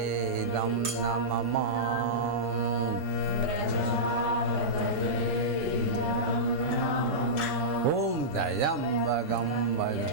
idam namama. Om Jayambagam Body.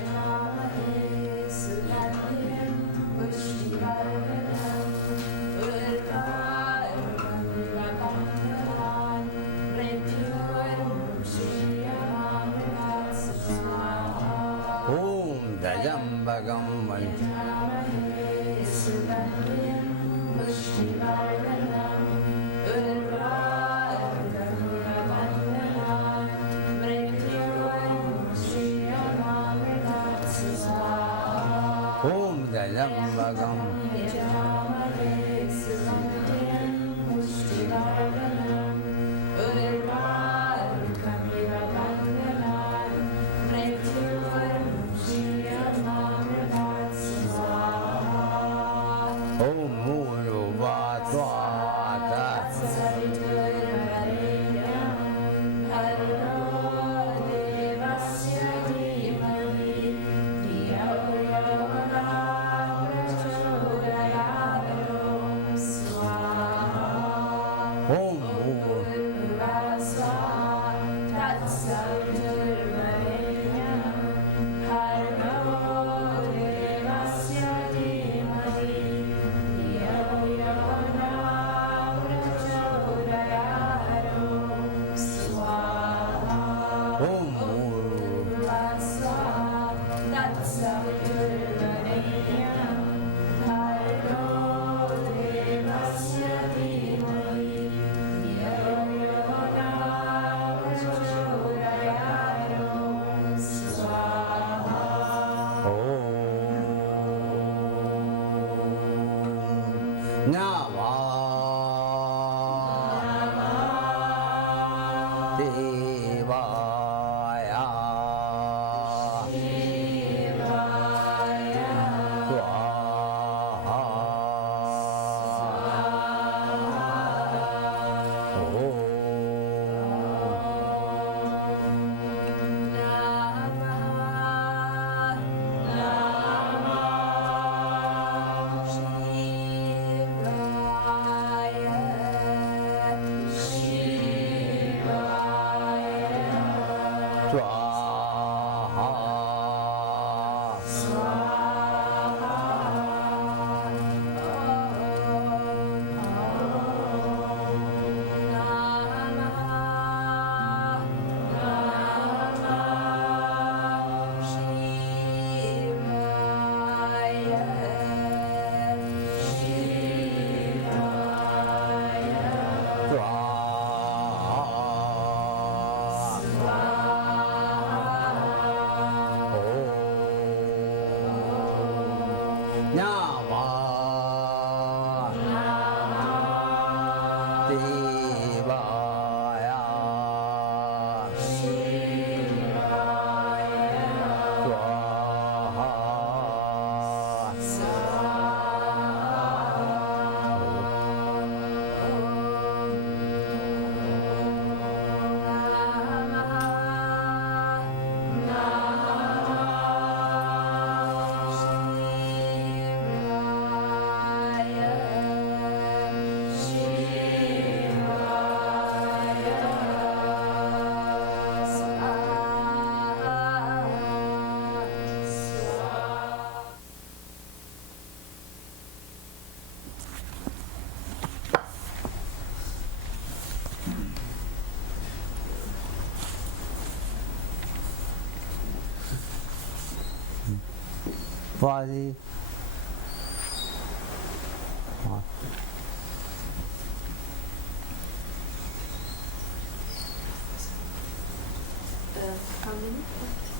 How many?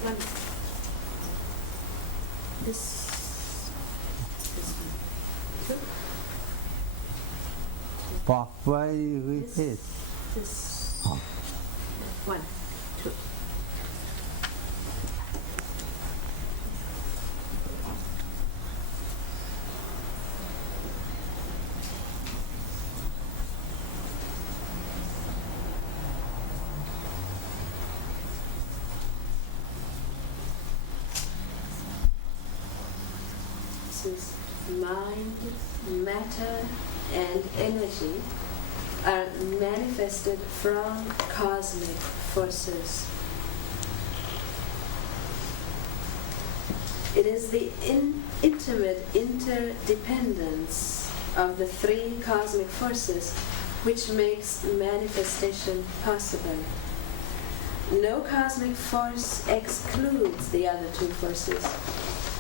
One. This one. Two. Why repeat? This. One, two. This is mind, matter and energy are manifested from cosmic forces. It is the intimate interdependence of the three cosmic forces which makes manifestation possible. No cosmic force excludes the other two forces.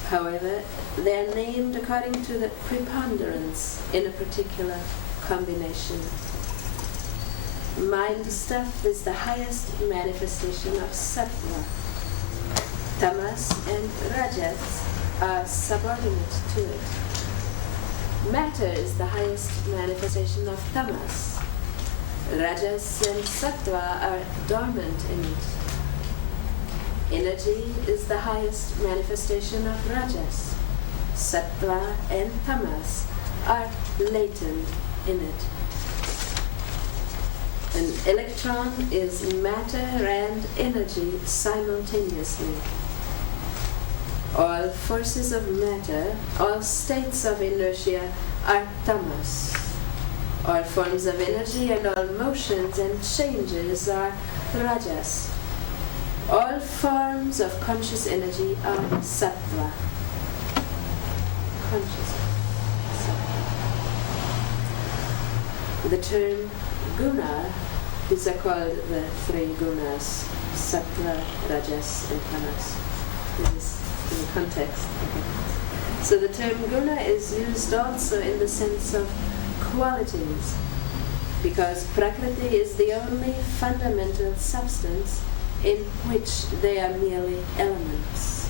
However, they are named according to the preponderance in a particular combination. Mind stuff is the highest manifestation of sattva. Tamas and rajas are subordinate to it. Matter is the highest manifestation of tamas. Rajas and sattva are dormant in it. Energy is the highest manifestation of rajas. Sattva and tamas are latent in it. An electron is matter and energy simultaneously. All forces of matter, all states of inertia are tamas. All forms of energy and all motions and changes are rajas. All forms of conscious energy are sattva. Conscious sattva. The term guna, these are called the three gunas, sattva, rajas, and tamas. This is in context. Okay. So the term guna is used also in the sense of qualities, because Prakriti is the only fundamental substance in which they are merely elements.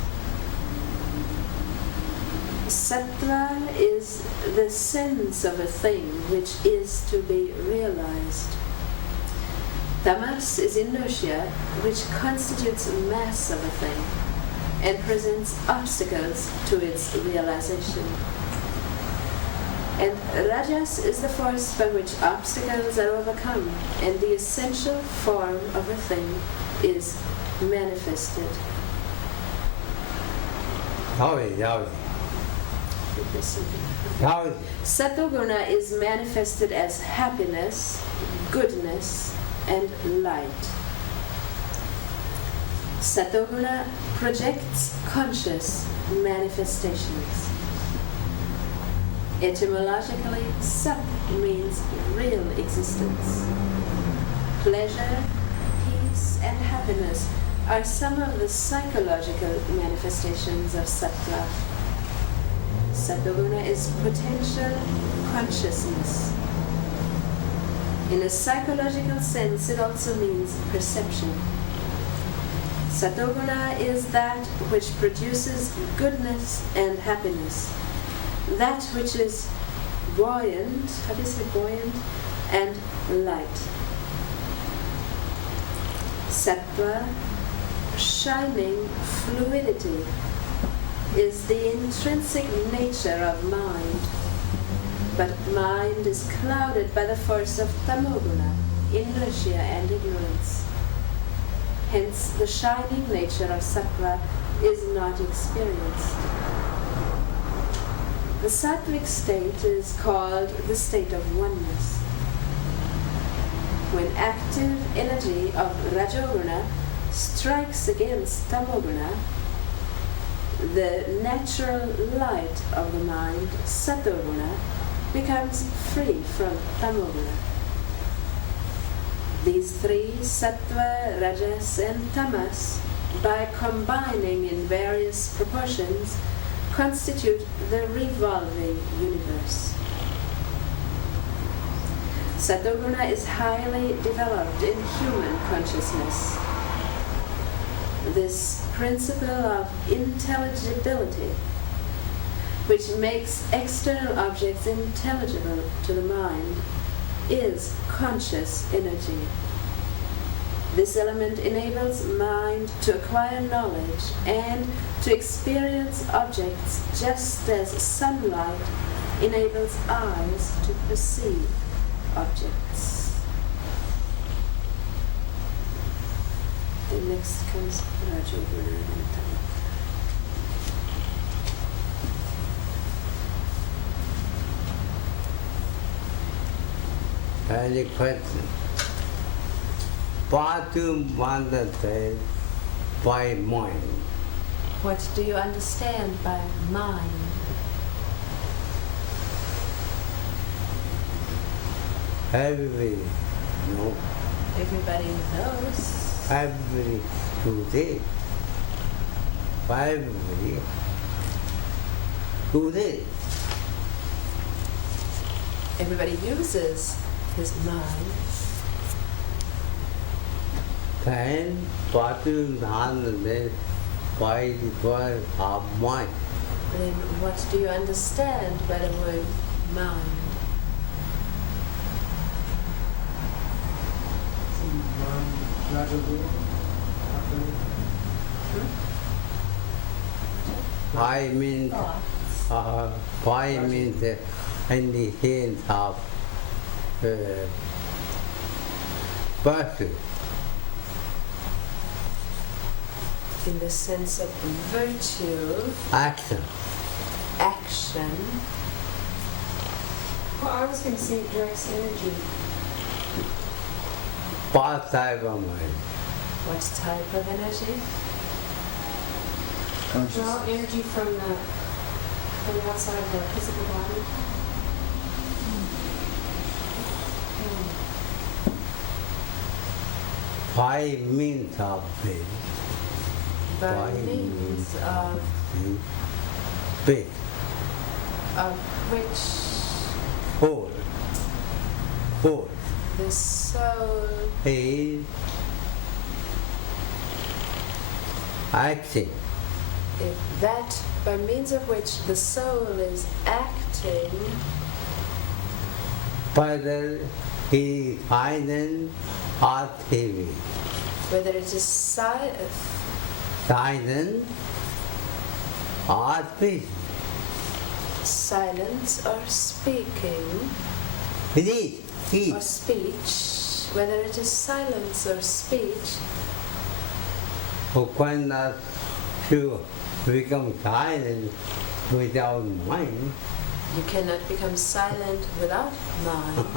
Sattva is the sense of a thing which is to be realized. Tamas is inertia, which constitutes mass of a thing and presents obstacles to its realization. And rajas is the force by which obstacles are overcome and the essential form of a thing is manifested. Sattoguna is manifested as happiness, goodness, and light. Sattoguna projects conscious manifestations. Etymologically, sat means real existence. Pleasure, peace, and happiness are some of the psychological manifestations of sattva. Sattoguna is potential consciousness. In a psychological sense, it also means perception. Sattoguna is that which produces goodness and happiness, that which is buoyant, how do you say buoyant, and light. Sattva, shining fluidity, is the intrinsic nature of mind, but mind is clouded by the force of tamoguna, inertia and ignorance. Hence, the shining nature of sattva is not experienced. The sattvic state is called the state of oneness. When active energy of rajoguna strikes against tamoguna, the natural light of the mind, sattoguna, becomes free from tamoguna. These three, sattva, rajas, and tamas, by combining in various proportions, constitute the revolving universe. Sattoguna is highly developed in human consciousness. This principle of intelligibility, which makes external objects intelligible to the mind, is conscious energy. This element enables mind to acquire knowledge and to experience objects just as sunlight enables eyes to perceive objects. The next comes Rajoguna and Tama. Any question? What do you understand by mind? What do you understand by mind? Everybody know. Everybody knows. Everybody do this. Everybody do this. Everybody uses his mind. Then what do you understand by the word of mind? Then what do you understand by the word mind? I mean, why means in the sense of virtue. In the sense of virtue, Action. action. Well, I was going to say it directs energy. What type of mind? What type of energy? Well, energy from the outside of the physical body. By means of it. By means of Big. Which Whole. the soul Is acting. that by means of which the soul is acting, Whether he silent or TV. whether it is Silent or speech. silence or speaking, He. or speech, whether it is silence or speech, Who cannot to become silent without mind. you cannot become silent without mind.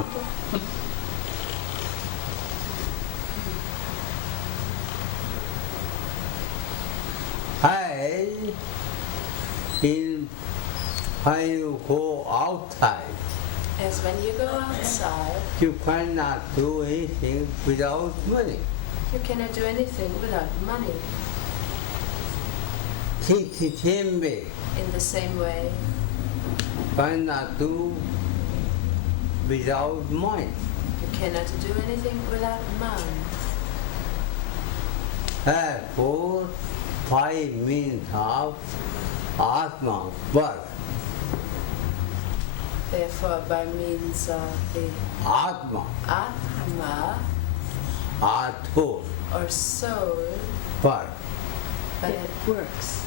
When you go outside, As when you go outside, you cannot do anything without money. you cannot do anything without money. In the same way, Cannot do without mind. you cannot do anything without mind. Therefore, by means of Atma, birth, Therefore, by means of the Atma, Atma Atho, or soul, birth, but It works.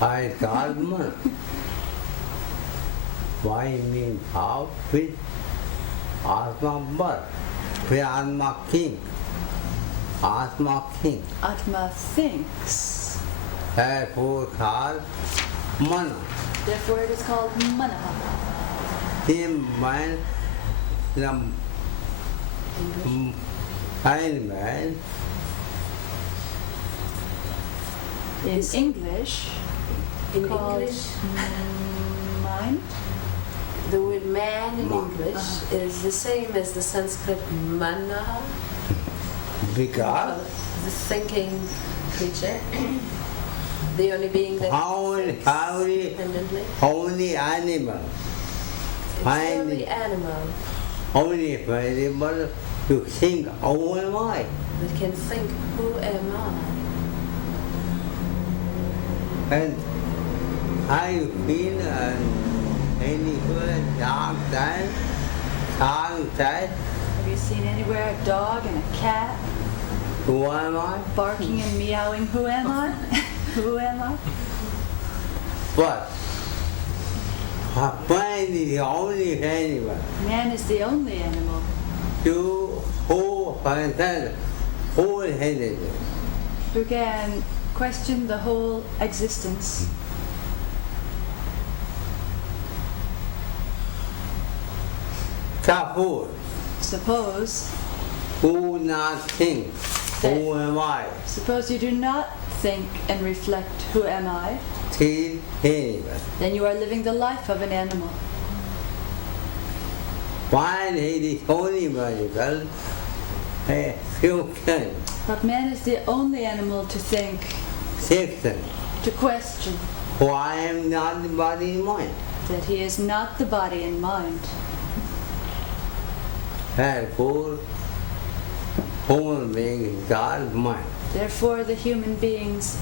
I Atma. By means of with Atma, birth, with Atma king, Atma king. Atma thinks. Therefore, called Mana. Therefore it is called Manaha. Him man, animal, In English, in called English, mind. the word man in Ma. English is the same as the Sanskrit mana, because the thinking creature, the only being that thinks independently. only animal, It's only animal only animal to think, oh am I? that can think, who am I? And I feel any good dark time, Have you seen anywhere a dog and a cat who am I? barking and meowing? Who am I? Who am I? But man is the only animal Man is the only animal to who understand whole handed. who can question the whole existence. Kafur, Suppose who not think, who am I? Suppose you do not think and reflect, who am I? Till anybody. Then you are living the life of an animal. Why it is only medical, you can But man is the only animal to think, section. to question, Why am not the body and mind? that he is not the body and mind. Therefore, human being is God's mind. Therefore the human beings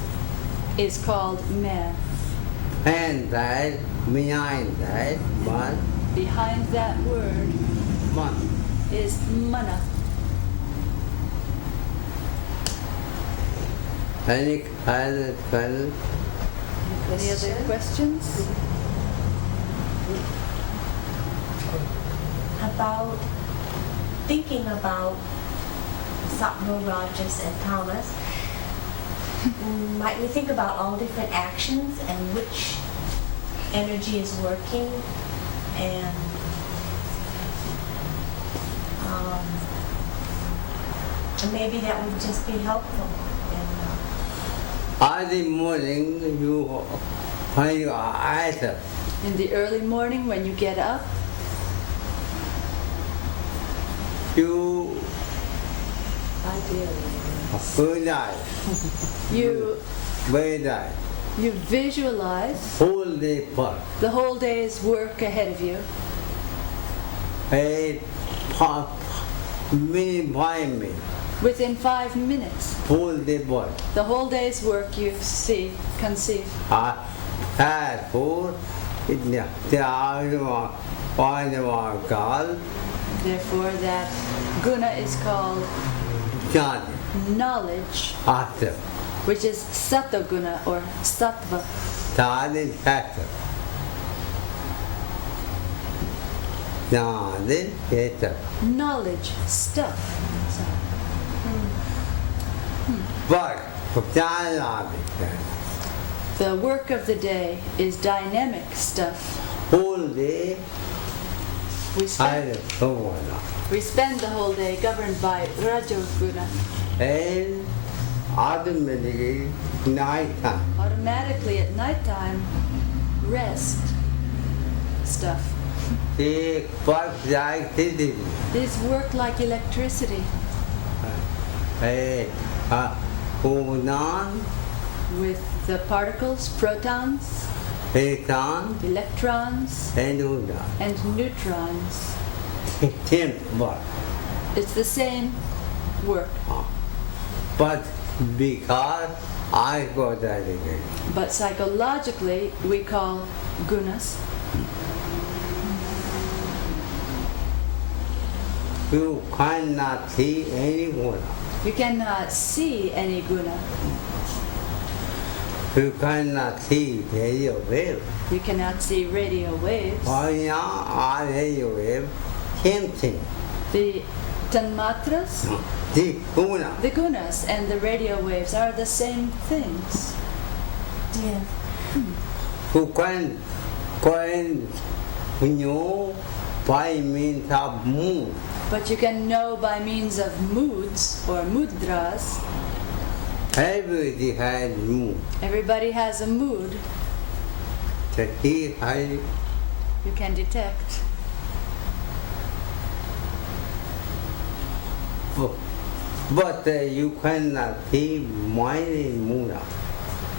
is called man. And that, behind that, but Behind that word man. is mana. Any other kind Any other questions? About thinking about Sapphire, Rajas, and Tamas, might we think about all different actions and which energy is working, and maybe that would just be helpful. early morning you find your eyes up. In the early morning when you get up, You good eye, you bad eye, visualize whole day work. the whole day's work ahead of you. A pop, minute by minute, Within 5 minutes, whole day work. the whole day's work you conceive. Therefore, the argument God, Therefore that guna is called Jnana, knowledge, Ashram. which is sattva guna or sattva. That is Ashram. Jnana is Ashram. Knowledge, stuff. Work, Jnana is The work of the day is dynamic stuff. whole day, We I spend, don't the whole day governed by rajoguna. And automatically, night time. Automatically at nighttime, rest stuff. They work like this. These work like electricity Hold on, with the particles, protons, electron, electrons, and hold on. and neutrons. Same work. It's the same work, But because I got that again, but psychologically we call gunas. you cannot see anyone. You cannot see any guna. You cannot see radio wave. You cannot see radio waves. Or radio wave, same thing. The tanmatras, The guna. the gunas, and the radio waves are the same things. Yeah. Who can know by means of moon. But you can know by means of moods or mudras. Everybody has moon. Everybody has a mood That he has you can detect. but you cannot see mind in Muna.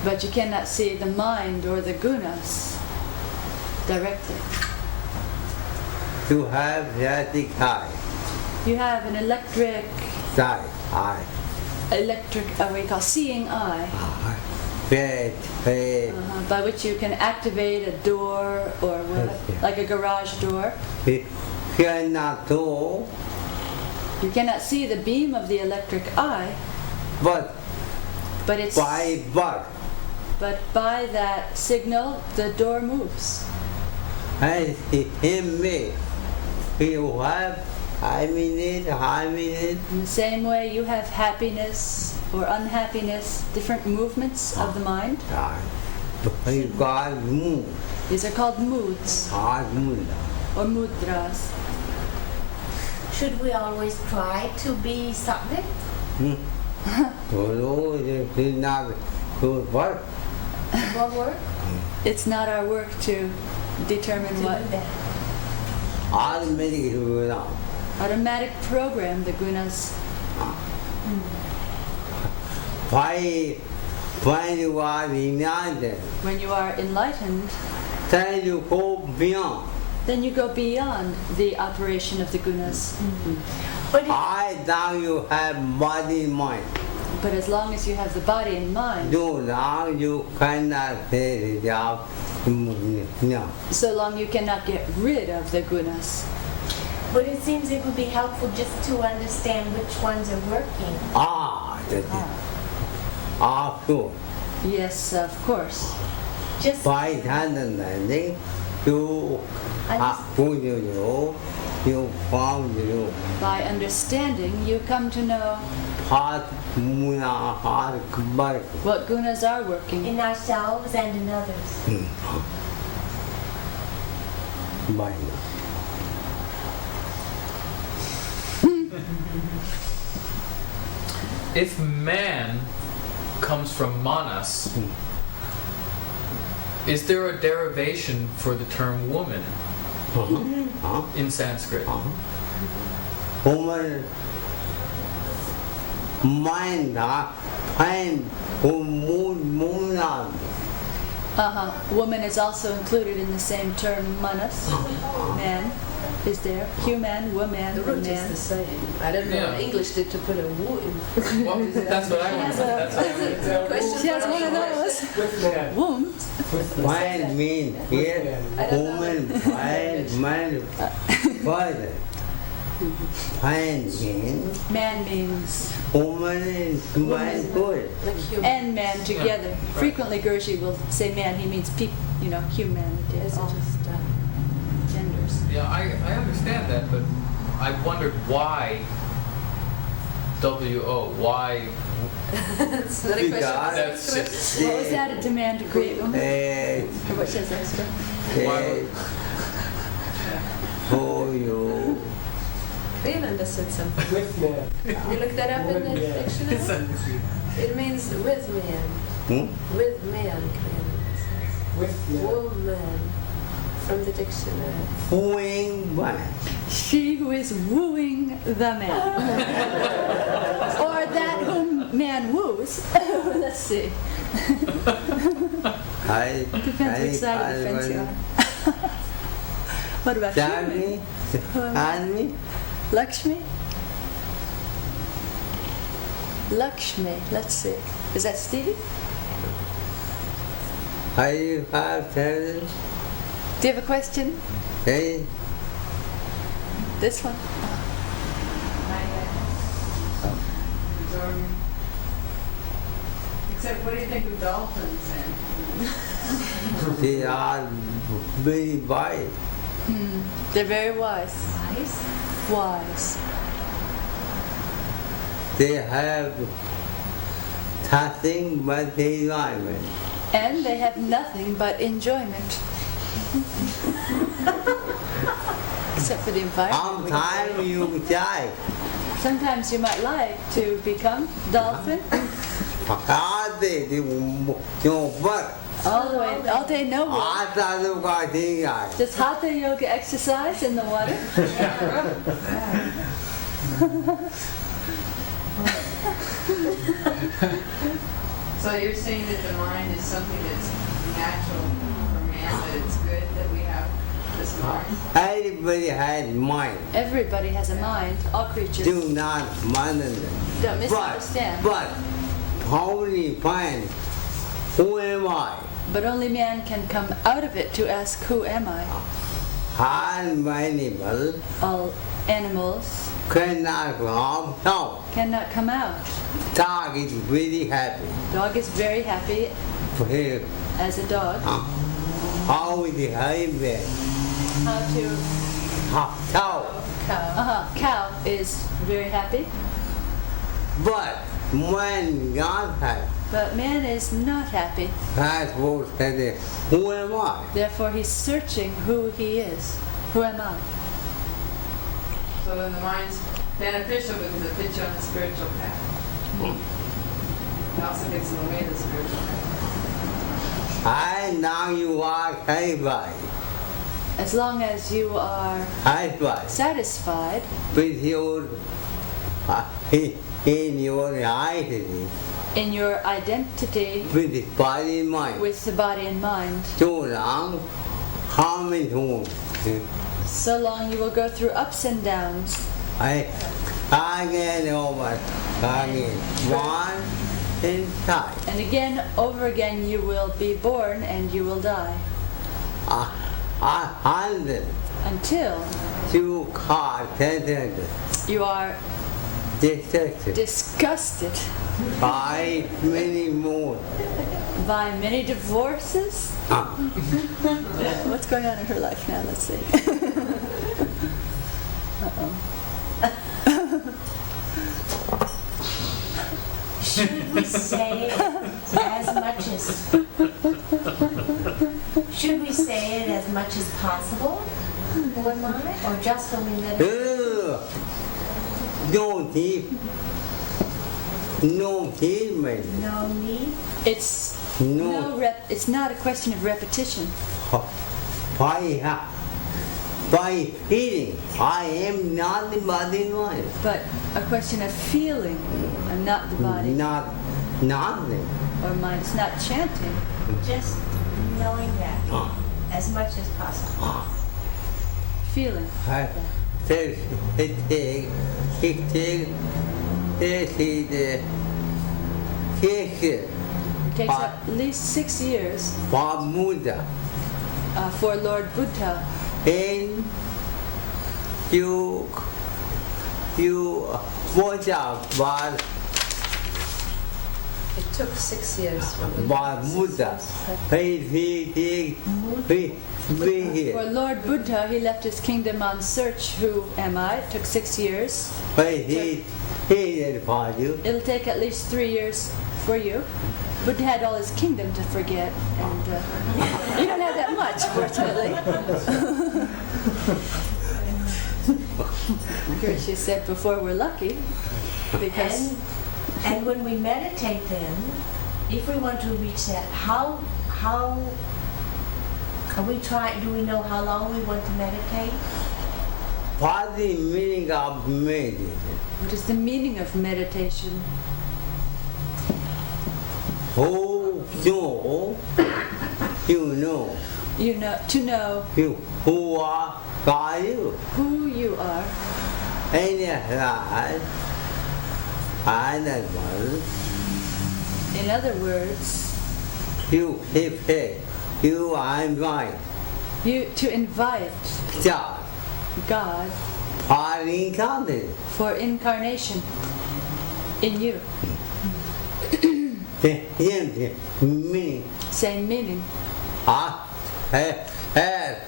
But you cannot see the mind or the gunas directly. You have static eye, You have an electric, eye, we call seeing eye, bed, by which you can activate a door or what, Okay. like a garage door. you cannot know, You cannot see the beam of the electric eye, but but it's by birth, but by that signal the door moves. and in me, you have high minute, In the same way you have happiness or unhappiness, different movements of the mind. you got moon, These are called moods hard moon. or mudras. Should we always try to be sattvic? It's not good work. What work? It's not our work to determine To what do that. Automatically do that. automatic program the gunas. When you are enlightened, When you are enlightened, then you go beyond. then you go beyond the operation of the gunas. But it, I thought you have body and mind. But as long as you have the body and mind, Do now you cannot say the job. No. so long you cannot get rid of the gunas. but it seems it would be helpful just to understand which ones are working. That's it. Sure. Yes, of course. Just By understanding, you have found you found you. By understanding, you come to know Heart, muna, heart, kbar. what gunas are working. in ourselves and in others. By If man comes from manas, is there a derivation for the term woman in Sanskrit? Woman, mind, find muna. Woman is also included in the same term, manas. Man is there. Human, woman, The root is man. the same. I don't know Yeah. what English did to put a woo in. Well, that's what I wanted. That's what I wanted. Question She has for one of English. those wombs. Mind mean here, woman, find, man, father. Find means Man means woman and man good. Like human. and man together. Frequently, Gershi will say man. He means humanity, Is it all just genders. Yeah, I understand that, but I wondered why WO, why it's not a question. Because that's it. What was added to man to create woman? Or what says extra? For you. Bhagavandas said something. You look that up in the dictionary? It means with man. With man, Bhagavandas says. Woman. From the dictionary. Wooing man. She who is wooing the man. Or that whom man woos. Let's see. Depends which side of the fence you're on. What about Charlie, Annie, Lakshmi? Lakshmi, let's see. Is that Stevie? I have tell, Do you have a question? hey, This one? Except, what do you think of dolphins and? they are very wise. They're very wise. Wise? Wise. They have nothing but the environment. And they have nothing but enjoyment. Except for the environment. Sometimes you die. Sometimes you might like to become dolphin. All day no work. Just hatha yoga exercise in the water. So you're saying that the mind is something that's natural for man, that it's good that we have this mind? Everybody has mind. Everybody has a mind, all creatures. Do not mind them. Don't misunderstand. But only find who am I? But only man can come out of it to ask, who am I? All animals All animals cannot come out. cannot come out. Dog is very happy. Dog is very happy For him, as a dog. how is he happy? How to... Cow. Cow is very happy, But when God has, but man is not happy. that's what said, who am I? Therefore he's searching who he is. Who am I? So then the mind's beneficial because it fits you on the spiritual path. It also gets in the way of the spiritual path. And now you are satisfied. As long as you are Satisfied satisfied with your, in your identity, in your identity with the body and mind. with the body and mind, So long, harming home. so long you will go through ups and downs. Again over, again, one inside. And again, over again, you will be born and you will die. 100 Until to car tested, you are disgusted disgusted by many more. by many divorces. What's going on in her life now? Let's see. Uh-oh. Should we say as much as should we say it as much as possible? Who am I? Or just when we meditate? No need. No need, man. No need. It's No. it's not a question of repetition. By feeling, I am not the body and mind. But a question of feeling and not the body Not nothing. or mind. It's not chanting. Just knowing that as much as possible. Feeling. It takes at least 6 years Buddha for Lord Buddha. and you watch out for It took 6 years. from Buddha. For Lord Buddha, he left his kingdom on search. Who am I? It took 6 years. He did for you. It'll take at least 3 years for you. Buddha had all his kingdom to forget, and you don't have that much, fortunately. She said before, we're lucky, because And when we meditate then, if we want to reach that, how are we trying, do we know how long we want to meditate? What the meaning of meditation? what is the meaning of meditation? Who know, you know, You know, to know you who are by you. who you are, Any life, animal, in other words, you prepare, you are mine, to invite God, God are incarnated. for incarnation in you. The meaning Same meaning.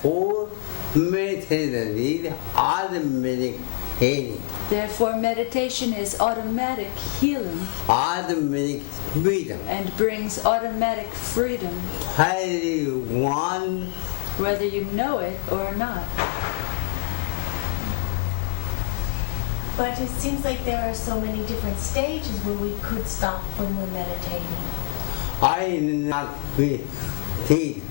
for meditation automatic healing, Therefore, meditation is automatic healing automatic freedom. and brings automatic freedom, Highly one whether you know it or not. But it seems like there are so many different stages where we could stop when we're meditating. I not be teeth.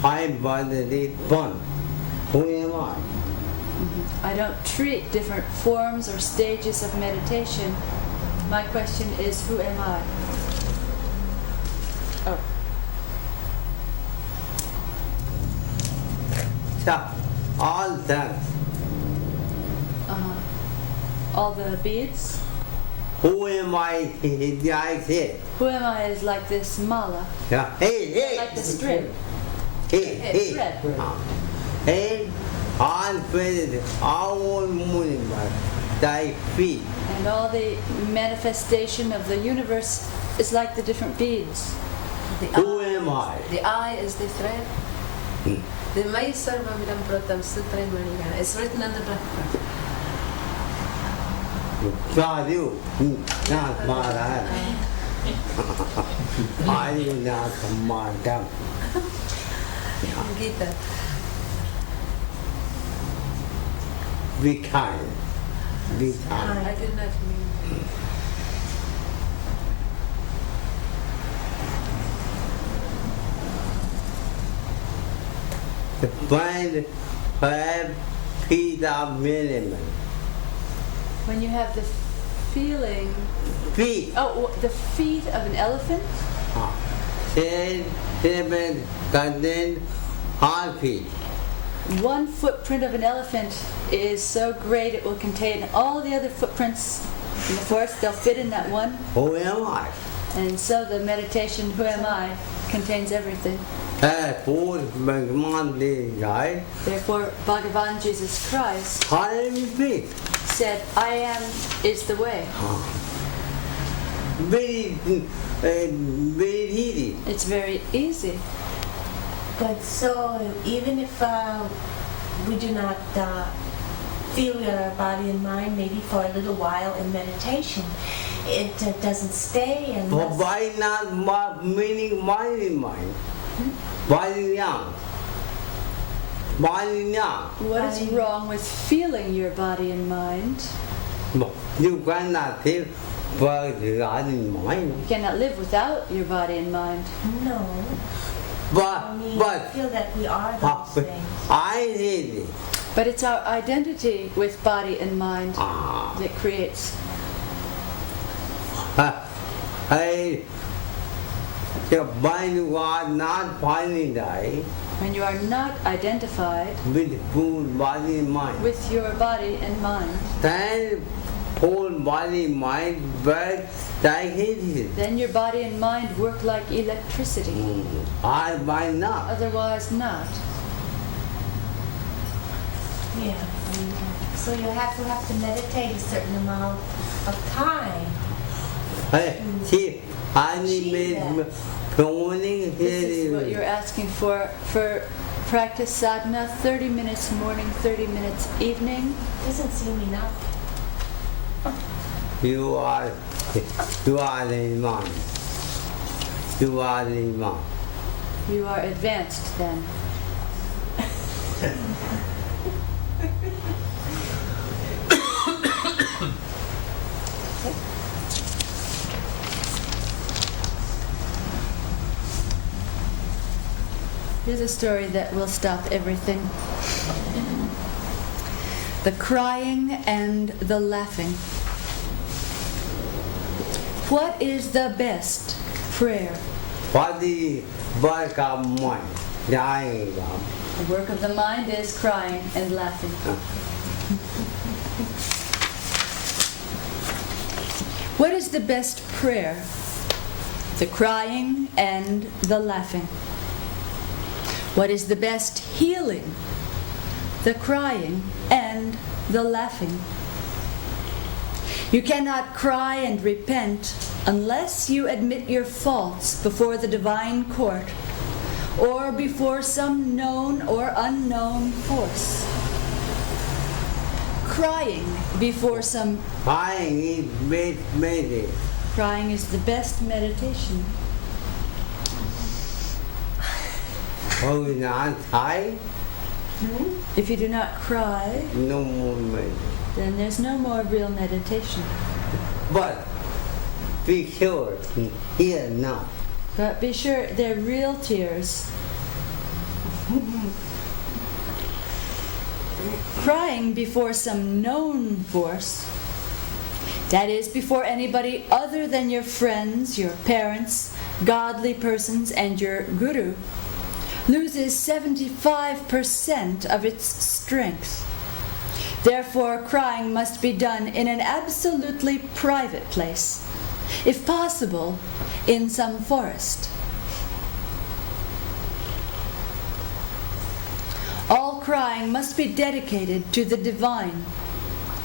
Five body one. Who am I? I don't treat different forms or stages of meditation. My question is, who am I? Oh, So, all that. all the beads. Who am I? I said. Who am I is like this mala, Yeah. Hey. like the string. Hey. Thread. And unfettered, our morning thy feet. And all the manifestation of the universe is like the different beads. Who am I? The eye is the thread. The Maya Sarva Vidam Pratam Sutra Manigana. It's written on the black. God, you. Not Maharaj. I am not Maharaj. Gita. be kind. Be kind. I did not mean. The mind have feet of minimum. When you have the feeling, Feet. the feet of an elephant, 10, 7, contain half feet. one footprint of an elephant is so great it will contain all the other footprints in the forest. They'll fit in that one. Who am I? And so the meditation, Who Am I, contains everything. Food, Bhagavandas, right? Therefore, Bhagavan Jesus Christ How feet? said, I am is the way. Very easy. It's very easy. But so even if we do not feel our body and mind, maybe for a little while in meditation, it doesn't stay But unless... why not meaning body mind? Body young. Body young. What is wrong with feeling your body and mind? You cannot feel body mind. You cannot live without your body and mind. No. But, I mean, I but, feel that we are those things. I did it. But it's our identity with body and mind Ah. that creates. The mind was not finding that When you are not identified with full body mind. with your body and mind, Then full body mind works like it is. then your body and mind work like electricity. I might not. Otherwise not. Yeah. So you have to meditate a certain amount of time. See, I need morning This is what you're asking for practice sadhana, 30 minutes morning, 30 minutes evening. Doesn't seem enough. You are the Imam. You are the Imam. You are advanced then. Here's a story that will stop everything. The crying and the laughing. What is the best prayer? Body work of mind. Dying The work of the mind is crying and laughing. What is the best prayer? The crying and the laughing. What is the best healing? The crying and the laughing. You cannot cry and repent unless you admit your faults before the divine court or before some known or unknown force. Crying before some... Crying is meditation. Crying is the best meditation. Oh, not high? If you do not cry, No more meditation. then there's no more real meditation. But be sure, here not. But be sure they're real tears. Crying before some known force, that is, before anybody other than your friends, your parents, godly persons, and your guru, loses 75% of its strength. Therefore, crying must be done in an absolutely private place, if possible, in some forest. All crying must be dedicated to the divine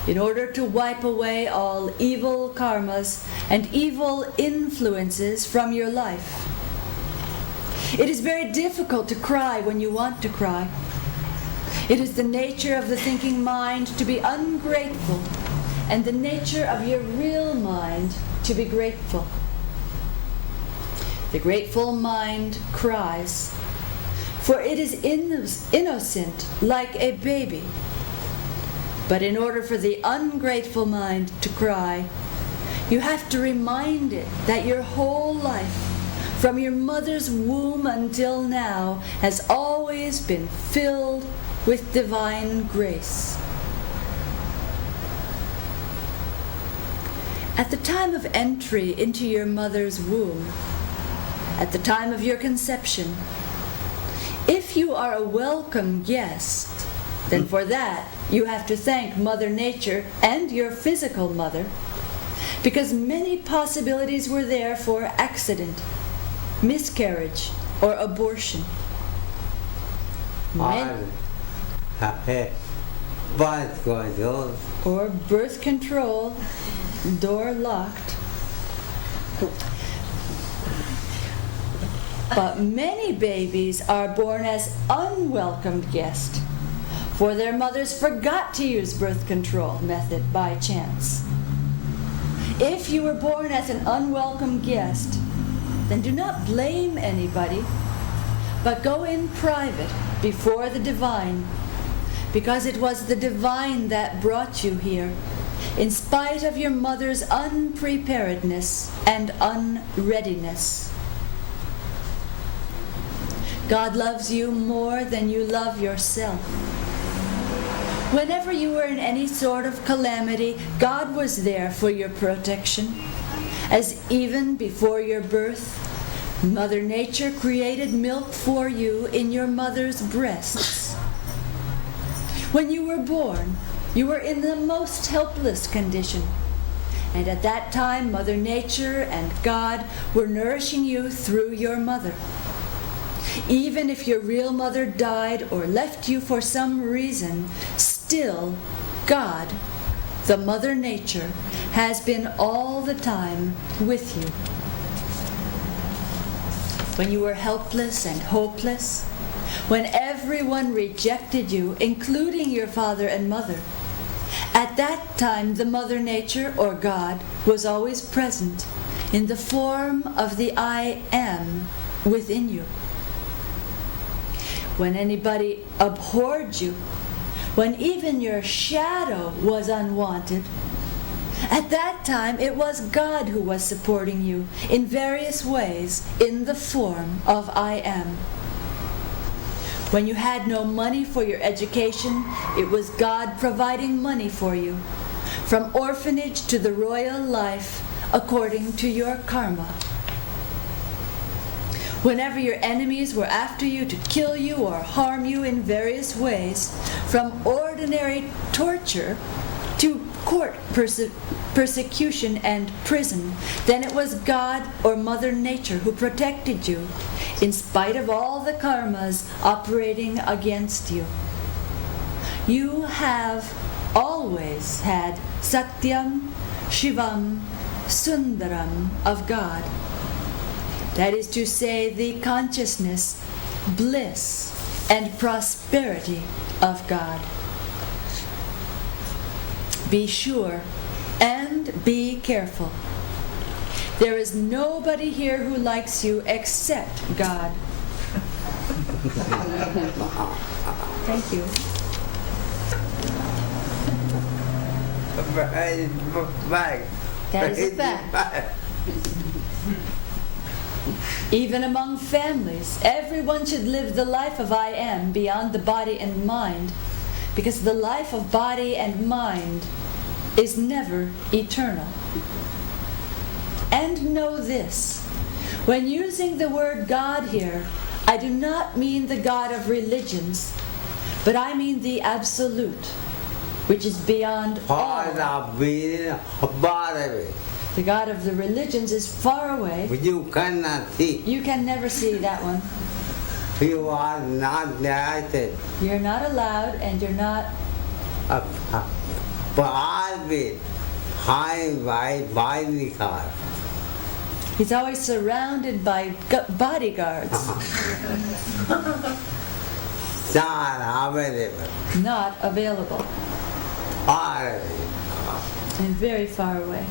in order to wipe away all evil karmas and evil influences from your life. It is very difficult to cry when you want to cry. It is the nature of the thinking mind to be ungrateful, and the nature of your real mind to be grateful. The grateful mind cries, for it is innocent like a baby. But in order for the ungrateful mind to cry, you have to remind it that your whole life, from your mother's womb until now, has always been filled with divine grace. At the time of entry into your mother's womb, at the time of your conception, if you are a welcome guest, then for that you have to thank Mother Nature and your physical mother, because many possibilities were there for accident, miscarriage, or abortion. Or birth control, door locked. But many babies are born as unwelcomed guests, for their mothers forgot to use birth control method by chance. If you were born as an unwelcome guest, then do not blame anybody, but go in private before the divine, because it was the divine that brought you here, in spite of your mother's unpreparedness and unreadiness. God loves you more than you love yourself. Whenever you were in any sort of calamity, God was there for your protection, as even before your birth, Mother Nature created milk for you in your mother's breasts. When you were born, you were in the most helpless condition, and at that time Mother Nature and God were nourishing you through your mother. Even if your real mother died or left you for some reason, still God, the Mother Nature, has been all the time with you. When you were helpless and hopeless, when everyone rejected you, including your father and mother, at that time the Mother Nature, or God, was always present in the form of the I Am within you. When anybody abhorred you, when even your shadow was unwanted, at that time it was God who was supporting you in various ways in the form of I Am. When you had no money for your education, it was God providing money for you, from orphanage to the royal life, according to your karma. Whenever your enemies were after you to kill you or harm you in various ways, from ordinary torture to court persecution and prison, then it was God or Mother Nature who protected you, in spite of all the karmas operating against you. You have always had Satyam, Shivam, Sundaram of God. That is to say, the consciousness, bliss, and prosperity of God. Be sure and be careful. There is nobody here who likes you except God. Thank you. That is a fact. Even among families, everyone should live the life of I Am beyond the body and mind, because the life of body and mind is never eternal. And know this, when using the word God here, I do not mean the God of religions, but I mean the Absolute, which is beyond all. The God of the religions is far away. You cannot see. You can never see that one. You are not invited. You're not allowed, and you're not. But always high by bodyguards. He's always surrounded by bodyguards. Not available. Not available. And very far away.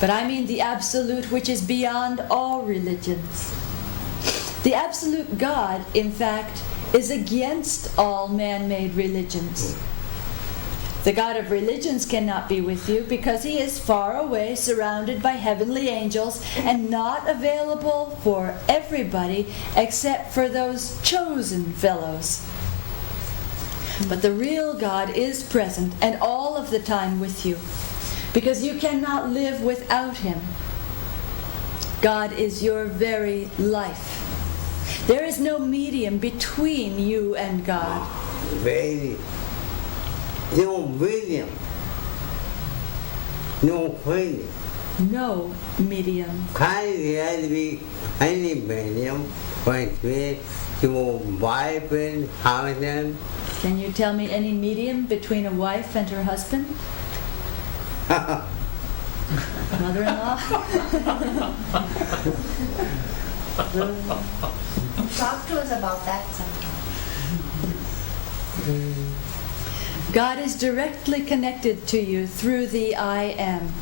But I mean the Absolute, which is beyond all religions. The Absolute God, in fact, is against all man-made religions. The God of religions cannot be with you because he is far away, surrounded by heavenly angels, and not available for everybody except for those chosen fellows. But the real God is present and all of the time with you, because you cannot live without him. God is your very life. There is no medium between you and God. Very. No medium. No feeling. No medium. Can't there be any medium between your wife and husband? Can you tell me any medium between a wife and her husband? Mother-in-law? Talk to us about that sometime. God is directly connected to you through the I Am.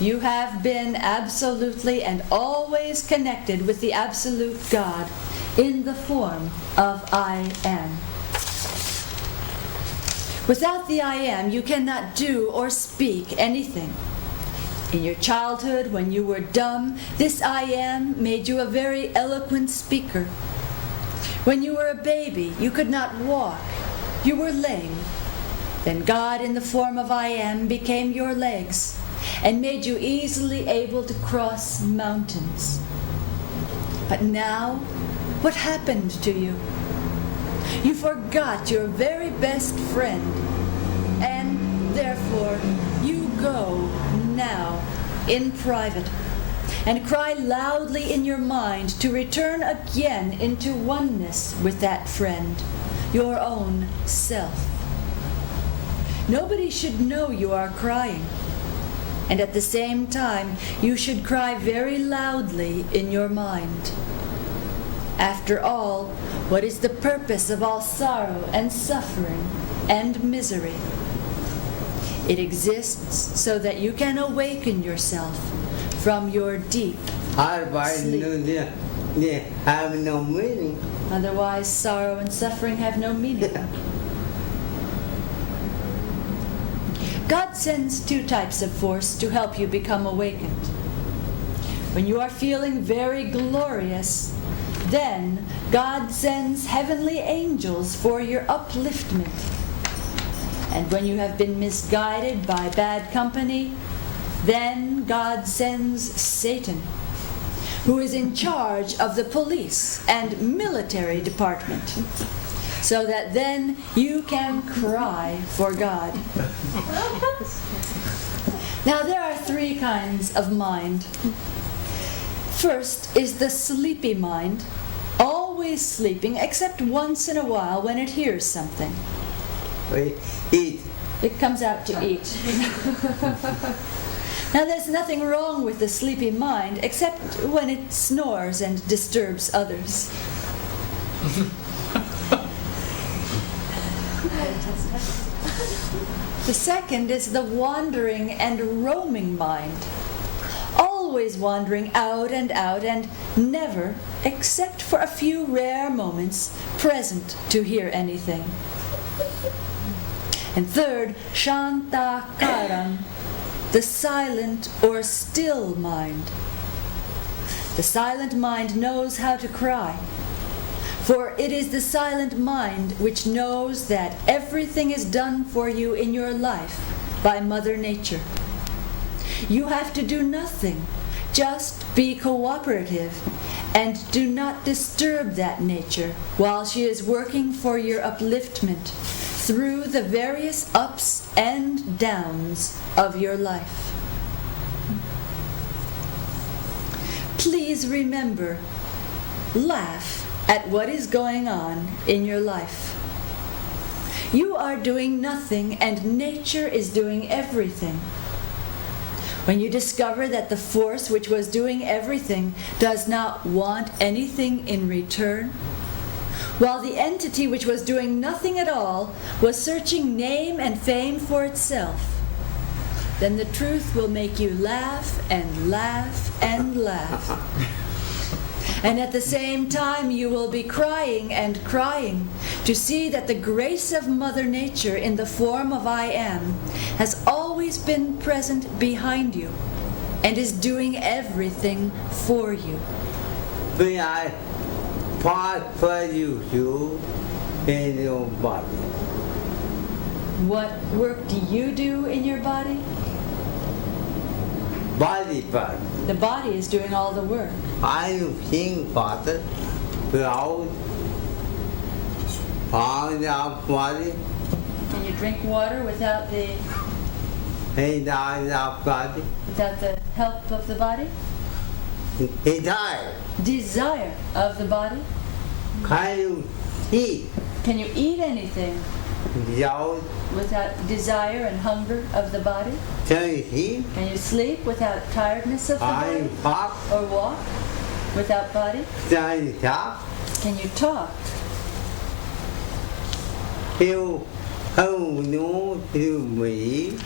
You have been absolutely and always connected with the absolute God in the form of I Am. Without the I Am, you cannot do or speak anything. In your childhood, when you were dumb, this I Am made you a very eloquent speaker. When you were a baby, you could not walk. You were lame. Then God, in the form of I Am, became your legs and made you easily able to cross mountains. But now, what happened to you? You forgot your very best friend, and therefore you go now in private and cry loudly in your mind to return again into oneness with that friend, your own self. Nobody should know you are crying, and at the same time you should cry very loudly in your mind. After all, what is the purpose of all sorrow and suffering and misery? It exists so that you can awaken yourself from your deep Otherwise, sleep. they have no meaning. Otherwise, sorrow and suffering have no meaning. God sends two types of force to help you become awakened. When you are feeling very glorious, then God sends heavenly angels for your upliftment. And when you have been misguided by bad company, then God sends Satan, who is in charge of the police and military department, so that then you can cry for God. Now there are three kinds of mind. First is the sleepy mind, always sleeping except once in a while when it hears something. We eat. It comes out to eat. Now there's nothing wrong with the sleepy mind except when it snores and disturbs others. The second is the wandering and roaming mind, always wandering out and never, except for a few rare moments, present to hear anything. And third, Shantakaram, the silent or still mind. The silent mind knows how to cry, for it is the silent mind which knows that everything is done for you in your life by Mother Nature. You have to do nothing, just be cooperative, and do not disturb that nature while she is working for your upliftment through the various ups and downs of your life. Please remember, laugh at what is going on in your life. You are doing nothing and nature is doing everything. When you discover that the force which was doing everything does not want anything in return, while the entity which was doing nothing at all was searching name and fame for itself, then the truth will make you laugh and laugh and laugh. And at the same time, you will be crying and crying to see that the grace of Mother Nature in the form of I Am has always been present behind you and is doing everything for you. When I prosper you in your body, What work do you do in your body? body part, The body is doing all the work. I think water without on the body, Can you drink water without the and on the body, help of the body? he died. Desire of the body. Can you eat Can you eat anything without without desire and hunger of the body? can you eat? Can you sleep without tiredness of the I body? talk, Or walk without body? can you talk? Can you talk? You không know you me.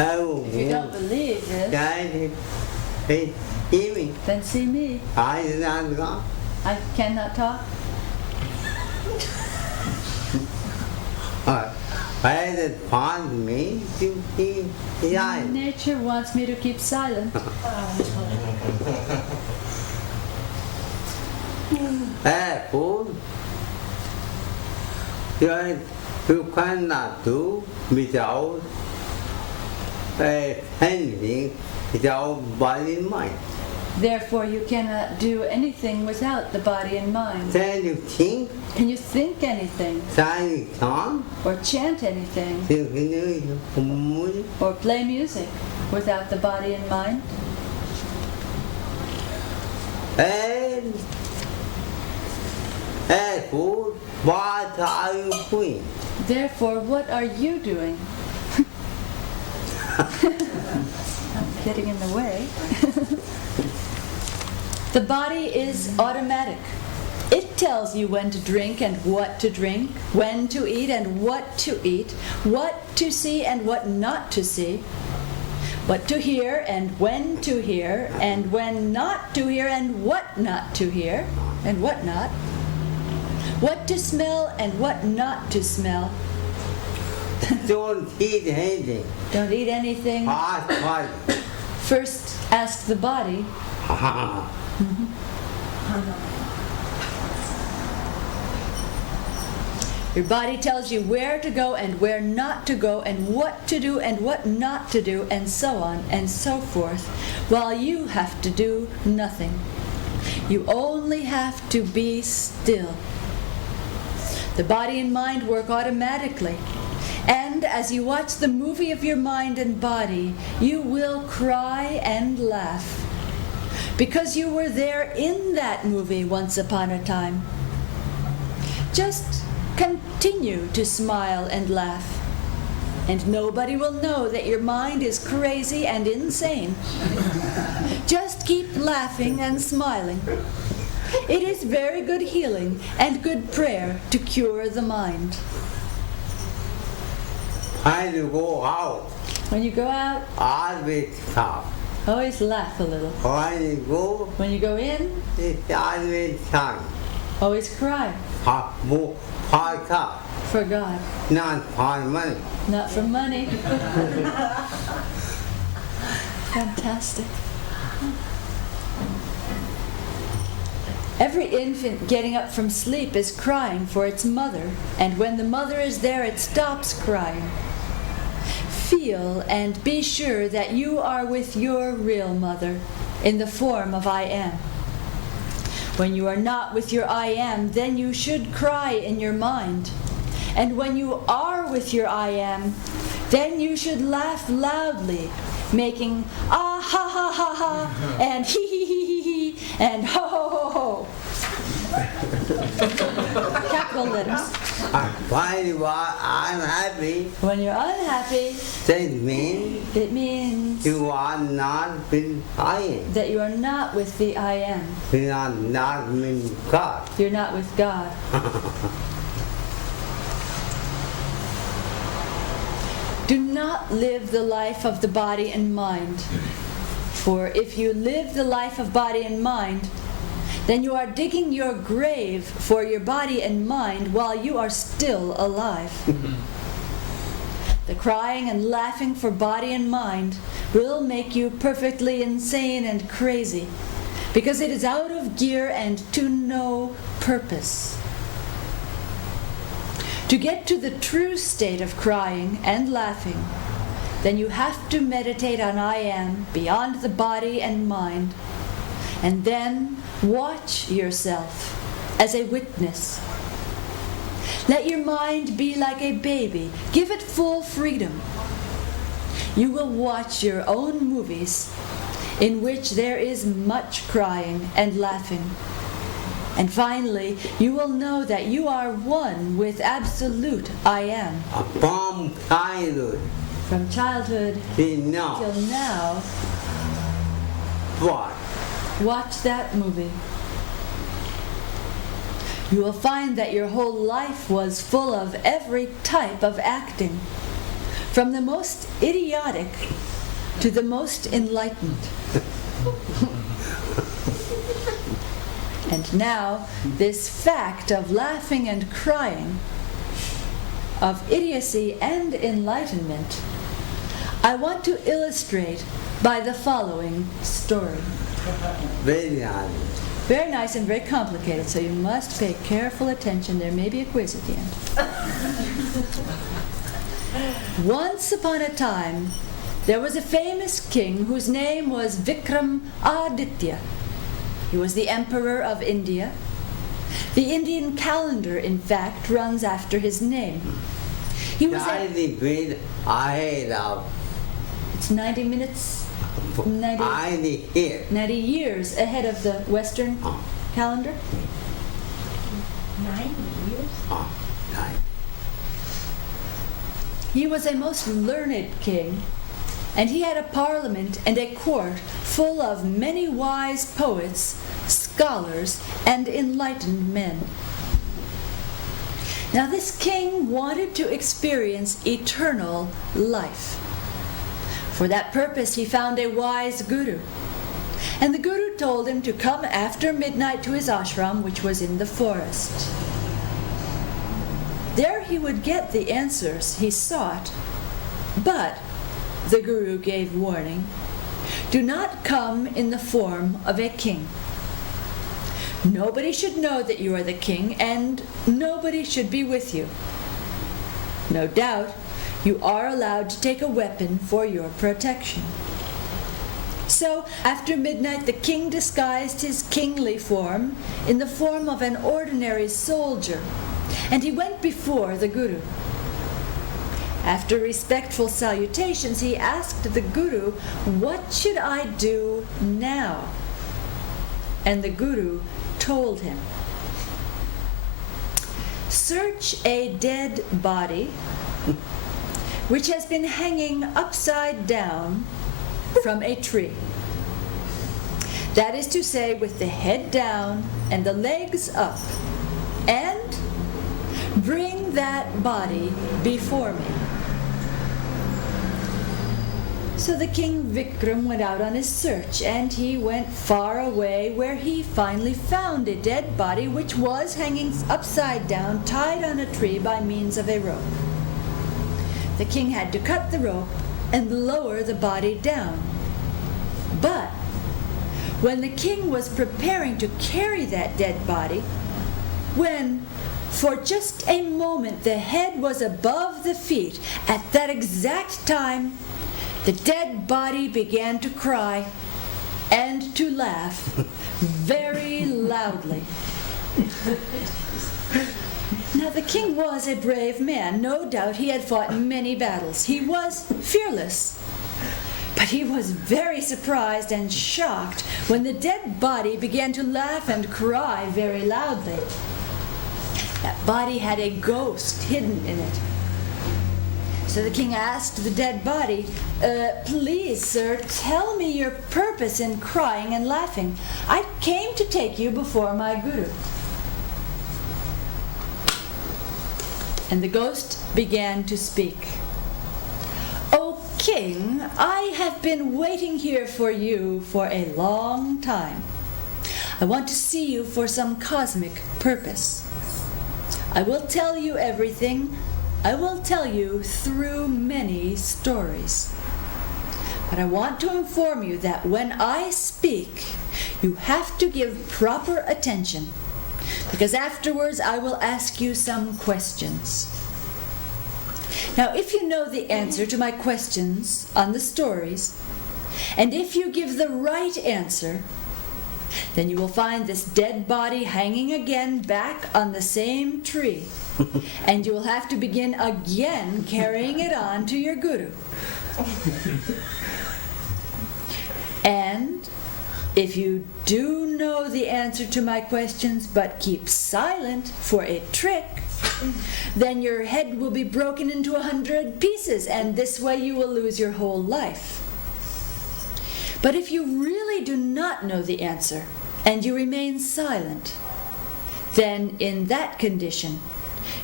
If you don't believe this, Cái thì ý then see me. ai ăn có I cannot talk. phải là phán mỹ chứ khi dài Nature wants me to keep silent. phú rồi tôi khoan là tú bị cháu hành hiện cháu body mind. Therefore, you cannot do anything without the body and mind. Can you think? Can you think anything? Can you talk? Or chant anything? You can do music. Or play music without the body and mind? Phú what are you doing? Therefore, what are you doing? Getting in the way. The body is automatic. It tells you when to drink and what to drink, when to eat and what to eat, what to see and what not to see, what to hear and when to hear, and when not to hear and what not to hear, and what not, what to smell and what not to smell. Don't eat anything. Don't eat anything. Hot. First, ask the body. Your body tells you where to go and where not to go and what to do and what not to do and so on and so forth, while you have to do nothing. You only have to be still. The body and mind work automatically. And as you watch the movie of your mind and body, you will cry and laugh. Because you were there in that movie once upon a time. Just continue to smile and laugh. And nobody will know that your mind is crazy and insane. Just keep laughing and smiling. It is very good healing and good prayer to cure the mind. When you go out, When you go out, always talk. always laugh a little. When you go, When you go in, it's always talk. always cry Talk, for God, not for money. not for money. Fantastic. Every infant getting up from sleep is crying for its mother, and when the mother is there, it stops crying. Feel and be sure that you are with your real mother in the form of I Am. When you are not with your I Am, then you should cry in your mind. And when you are with your I Am, then you should laugh loudly, making ah ha ha ha ha and hee hee hee hee hee and ho ho ho ho. Capital letters. When you are unhappy, When you're unhappy, that means it means you are not with I Am. that you are not with the I Am. You are not with God. You're not with God. Do not live the life of the body and mind. For if you live the life of body and mind, then you are digging your grave for your body and mind while you are still alive. The crying and laughing for body and mind will make you perfectly insane and crazy, because it is out of gear and to no purpose. To get to the true state of crying and laughing, then you have to meditate on I Am beyond the body and mind, and then watch yourself as a witness. Let your mind be like a baby. Give it full freedom. You will watch your own movies in which there is much crying and laughing. And finally, you will know that you are one with absolute I Am. From childhood From childhood till now, till now, what? watch that movie. You will find that your whole life was full of every type of acting, from the most idiotic to the most enlightened. And now, this fact of laughing and crying, of idiocy and enlightenment, I want to illustrate by the following story. Very nice. Very nice and very complicated, so you must pay careful attention. There may be a quiz at the end. Once upon a time, there was a famous king whose name was Vikram Aditya. He was the emperor of India. The Indian calendar, in fact, runs after his name. He was I repeat ahead of It's 90 minutes, 90, I here. 90 years ahead of the Western calendar. 90 years? Right. He was a most learned king, and he had a parliament and a court full of many wise poets, scholars, and enlightened men. Now this king wanted to experience eternal life. For that purpose he found a wise guru, and the guru told him to come after midnight to his ashram, which was in the forest. There he would get the answers he sought, but the guru gave warning: do not come in the form of a king. Nobody should know that you are the king, and nobody should be with you. No doubt, you are allowed to take a weapon for your protection. So, after midnight, the king disguised his kingly form in the form of an ordinary soldier, and he went before the guru. After respectful salutations, he asked the guru, "What should I do now?" And the guru told him, "Search a dead body which has been hanging upside down from a tree. That is to say, with the head down and the legs up, and bring that body before me." So the king Vikram went out on his search, and he went far away, where he finally found a dead body which was hanging upside down, tied on a tree by means of a rope. The king had to cut the rope and lower the body down. But when the king was preparing to carry that dead body, when for just a moment the head was above the feet, at that exact time the dead body began to cry and to laugh very loudly. Now the king was a brave man. No doubt he had fought many battles. He was fearless. But he was very surprised and shocked when the dead body began to laugh and cry very loudly. That body had a ghost hidden in it. So the king asked the dead body, "Please, sir, tell me your purpose in crying and laughing. I came to take you before my guru." And the ghost began to speak. "O king, I have been waiting here for you for a long time. I want to see you for some cosmic purpose. I will tell you everything. I will tell you through many stories. But I want to inform you that when I speak, you have to give proper attention, because afterwards I will ask you some questions. Now, if you know the answer to my questions on the stories, and if you give the right answer, then you will find this dead body hanging again back on the same tree, and you will have to begin again carrying it on to your guru. And if you do know the answer to my questions but keep silent for a trick, then your head will be broken into 100 pieces, and this way you will lose your whole life. But if you really do not know the answer and you remain silent, then in that condition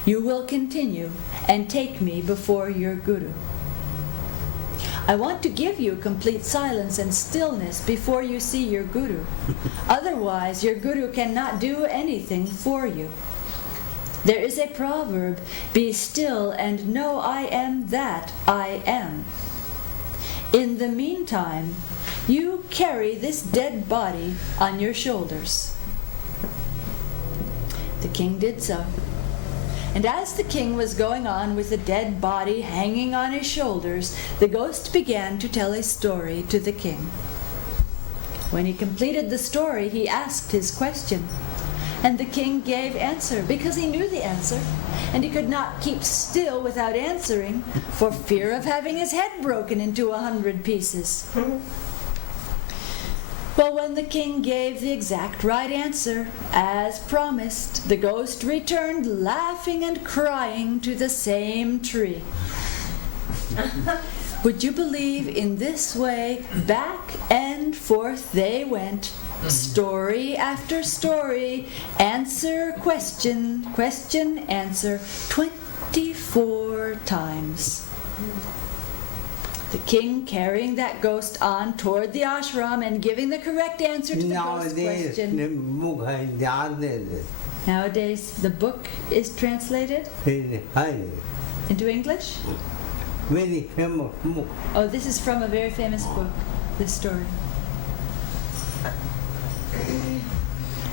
you will continue and take me before your guru. I want to give you complete silence and stillness before you see your guru. Otherwise, your guru cannot do anything for you. There is a proverb, "Be still and know I am that I am." In the meantime, you carry this dead body on your shoulders. The king did so. And as the king was going on with the dead body hanging on his shoulders, the ghost began to tell a story to the king. When he completed the story, he asked his question, and the king gave answer because he knew the answer, and he could not keep still without answering for fear of having his head broken into 100 pieces. Well, when the king gave the exact right answer, as promised, the ghost returned laughing and crying to the same tree. Would you believe in this way, back and forth they went, story after story, answer, question, question, answer, 24 times. The king carrying that ghost on toward the ashram and giving the correct answer to the ghost question. Nowadays, the book is translated into English? Very famous book. Oh, this is from a very famous book, this story.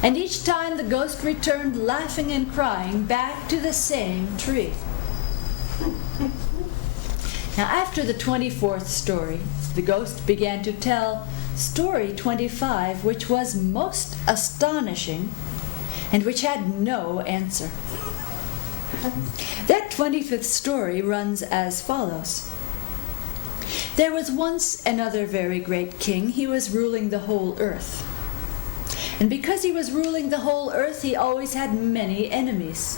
And each time the ghost returned laughing and crying back to the same tree. Now, after the 24th story, the ghost began to tell story 25, which was most astonishing and which had no answer. That 25th story runs as follows. There was once another very great king. He was ruling the whole earth. And because he was ruling the whole earth, he always had many enemies.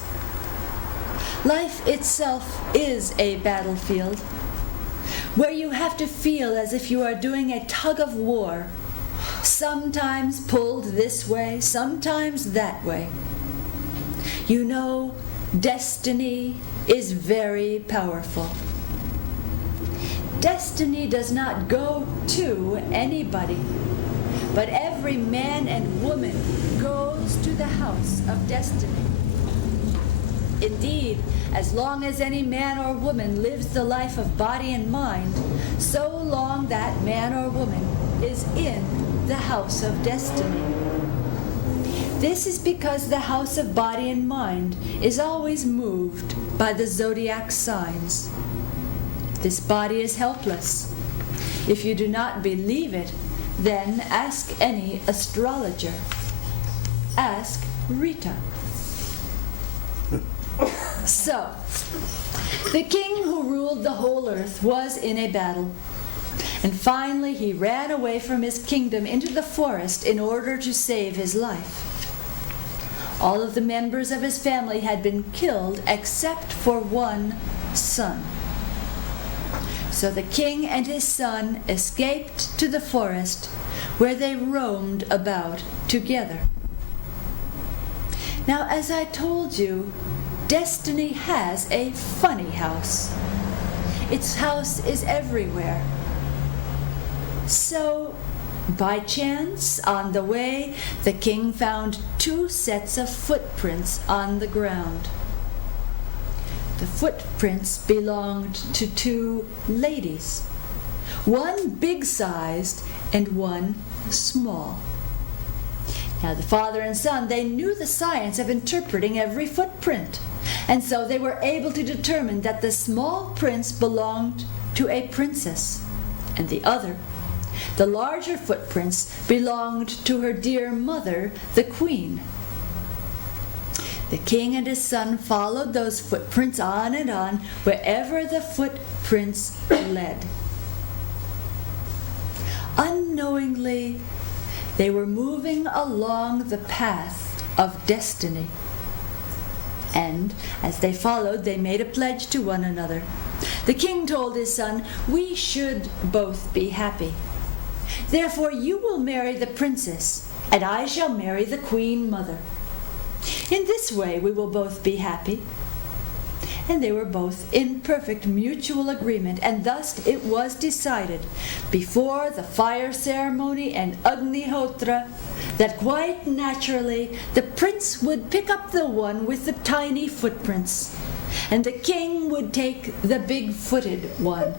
Life itself is a battlefield where you have to feel as if you are doing a tug of war, sometimes pulled this way, sometimes that way. You know, destiny is very powerful. Destiny does not go to anybody, but every man and woman goes to the house of destiny. Indeed, as long as any man or woman lives the life of body and mind, so long that man or woman is in the house of destiny. This is because the house of body and mind is always moved by the zodiac signs. This body is helpless. If you do not believe it, then ask any astrologer. Ask Rita. So, the king who ruled the whole earth was in a battle, and finally he ran away from his kingdom into the forest in order to save his life. All of the members of his family had been killed except for one son. So the king and his son escaped to the forest, where they roamed about together. Now, as I told you, destiny has a funny house. its house is everywhere. So, by chance, on the way, the king found 2 sets of footprints on the ground. The footprints belonged to 2 ladies, one big-sized and one small. Now, the father and son, they knew the science of interpreting every footprint, and so they were able to determine that the small prints belonged to a princess, and the other, the larger footprints, belonged to her dear mother, the queen. The king and his son followed those footprints on and on, wherever the footprints led. Unknowingly, they were moving along the path of destiny. And as they followed, they made a pledge to one another. The king told his son, "We should both be happy. Therefore you will marry the princess, and I shall marry the queen mother. In this way we will both be happy." And they were both in perfect mutual agreement, and thus it was decided, before the fire ceremony and Agnihotra, that quite naturally the prince would pick up the one with the tiny footprints, and the king would take the big-footed one.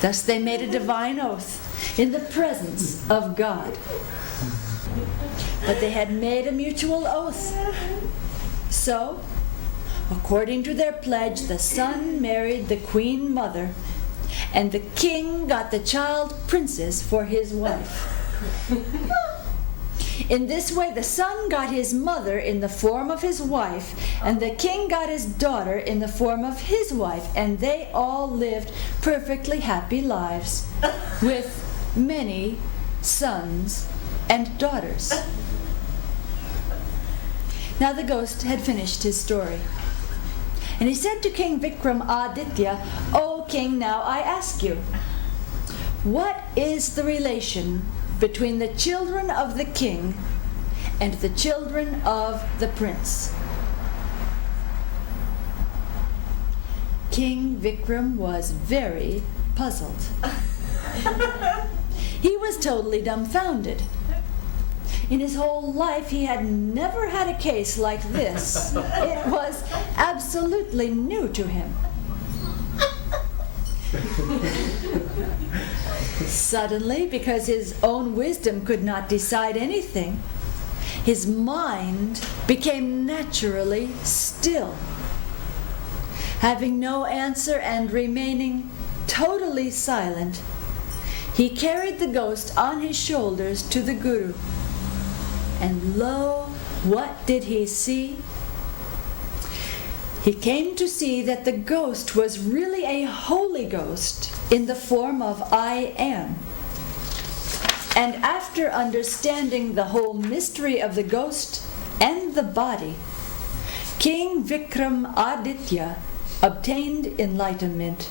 Thus they made a divine oath in the presence of God. But they had made a mutual oath. So, according to their pledge, the son married the queen mother, and the king got the child princess for his wife. In this way, the son got his mother in the form of his wife, and the king got his daughter in the form of his wife, and they all lived perfectly happy lives with many sons and daughters. Now the ghost had finished his story. And he said to King Vikram Aditya, "O king, now I ask you, what is the relation between the children of the king and the children of the prince?" King Vikram was very puzzled. He was totally dumbfounded. In his whole life, he had never had a case like this. It was absolutely new to him. Suddenly, because his own wisdom could not decide anything, his mind became naturally still. Having no answer and remaining totally silent, he carried the ghost on his shoulders to the Guru. And lo, what did he see? He came to see that the ghost was really a holy ghost in the form of I Am. And after understanding the whole mystery of the ghost and the body, King Vikram Aditya obtained enlightenment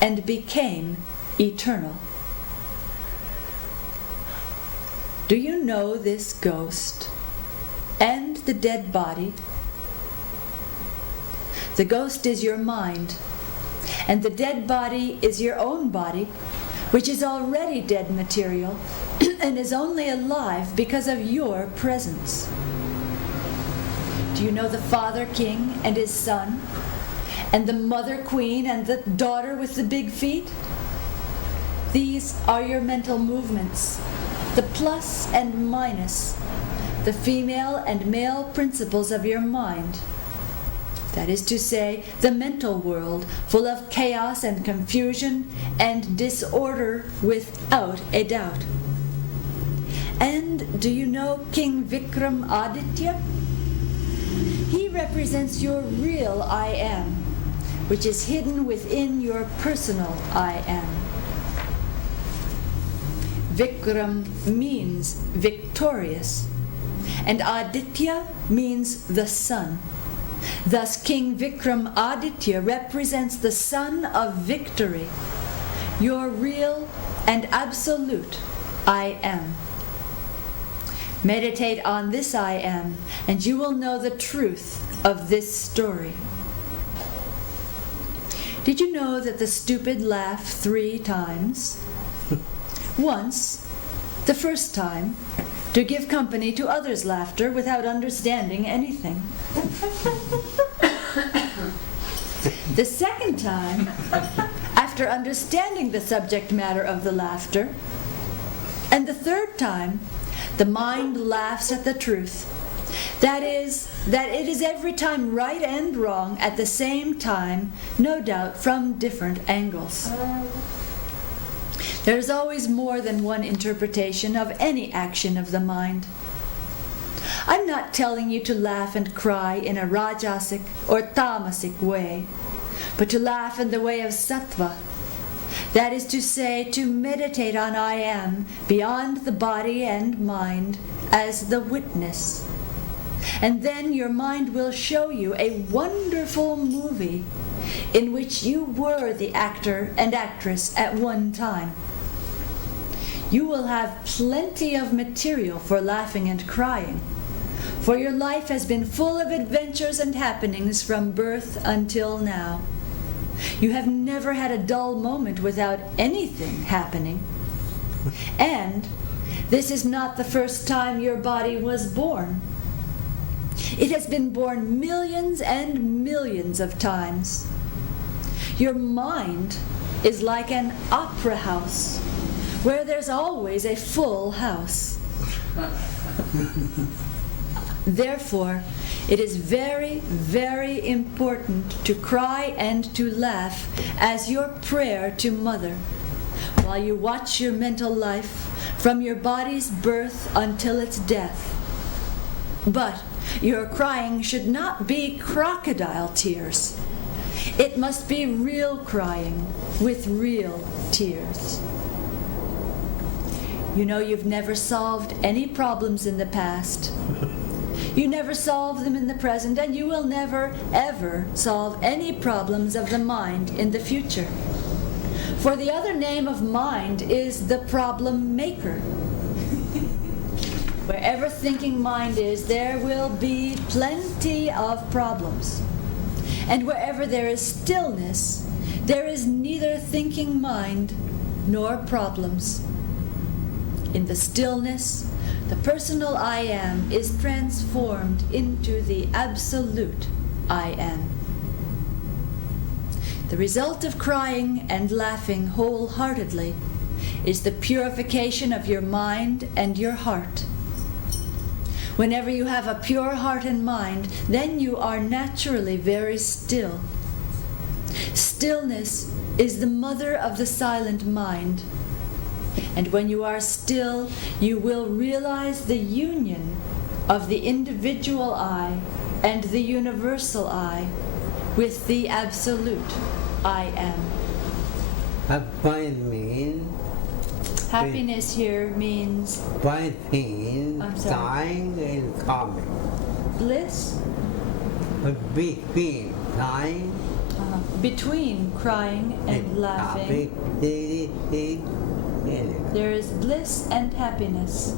and became eternal. Do you know this ghost and the dead body? The ghost is your mind, and the dead body is your own body, which is already dead material and is only alive because of your presence. Do you know the father king and his son, and the mother queen and the daughter with the big feet? These are your mental movements, the plus and minus, the female and male principles of your mind. That is to say, the mental world, full of chaos and confusion and disorder without a doubt. And do you know King Vikram Aditya? He represents your real I Am, which is hidden within your personal I Am. Vikram means victorious, and Aditya means the sun. Thus, King Vikram Aditya represents the sun of victory, your real and absolute I Am. Meditate on this I Am, and you will know the truth of this story. Did you know that the stupid laugh 3 times? Once, the first time, to give company to others' laughter without understanding anything. The second time, after understanding the subject matter of the laughter. And the third time, the mind laughs at the truth. That is, that it is every time right and wrong at the same time, no doubt from different angles. There is always more than one interpretation of any action of the mind. I'm not telling you to laugh and cry in a rajasic or tamasic way, but to laugh in the way of sattva. That is to say, to meditate on I am beyond the body and mind as the witness. And then your mind will show you a wonderful movie in which you were the actor and actress at one time. You will have plenty of material for laughing and crying, for your life has been full of adventures and happenings from birth until now. You have never had a dull moment without anything happening. And this is not the first time your body was born. It has been born millions and millions of times. Your mind is like an opera house where there's always a full house. Therefore, it is very, very important to cry and to laugh as your prayer to Mother, while you watch your mental life from your body's birth until its death. But your crying should not be crocodile tears. It must be real crying with real tears. You know you've never solved any problems in the past. You never solve them in the present, and you will never, ever solve any problems of the mind in the future. For the other name of mind is the problem maker. Wherever thinking mind is, there will be plenty of problems. And wherever there is stillness, there is neither thinking mind nor problems. In the stillness, the personal I am is transformed into the absolute I am. The result of crying and laughing wholeheartedly is the purification of your mind and your heart. Whenever you have a pure heart and mind, then you are naturally very still. Stillness is the mother of the silent mind. And when you are still, you will realize the union of the individual I and the universal I with the absolute I am. Happiness here means Fighting, I'm sorry. dying and coming. bliss Between dying between crying and laughing. There is bliss and happiness.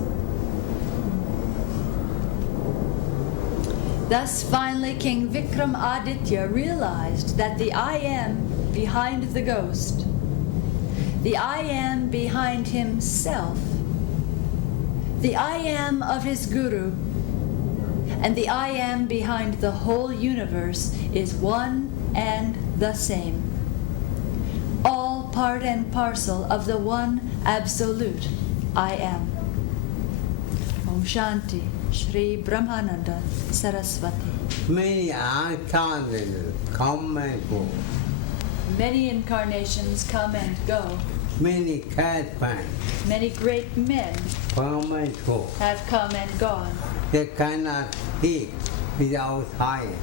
Thus finally King Vikram Aditya realized that the I am behind the ghost, the I am behind himself, the I am of his guru, and the I am behind the whole universe is one and the same, all part and parcel of the one absolute I am. Om Shanti, Shri Brahmananda Sarasvati. Many incarnations come and go. Many incarnations come and go. Many caravans Many great men come and go. have come and gone, They cannot speak without I am.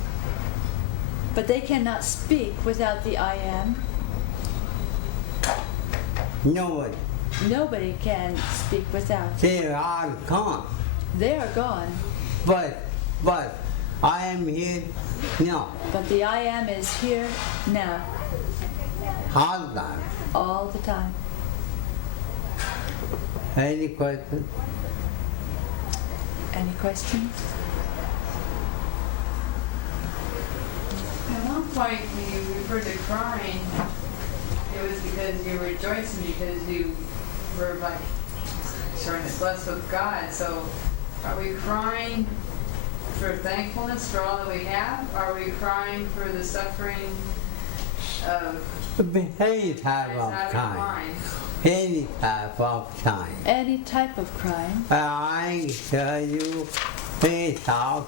but they cannot speak without the I am. Nobody. Nobody can speak without. They are gone. They are gone, But I am here now. but the I am is here now, All time. all the time. Any questions? Any questions? I want point when you referred to crying, it was because you were rejoicing because you were like showing it blessed with God. So are we crying for thankfulness for all that we have? Are we crying for the suffering of Any type of having time. mind? Any type of time. Any type of crying. I tell you, it's how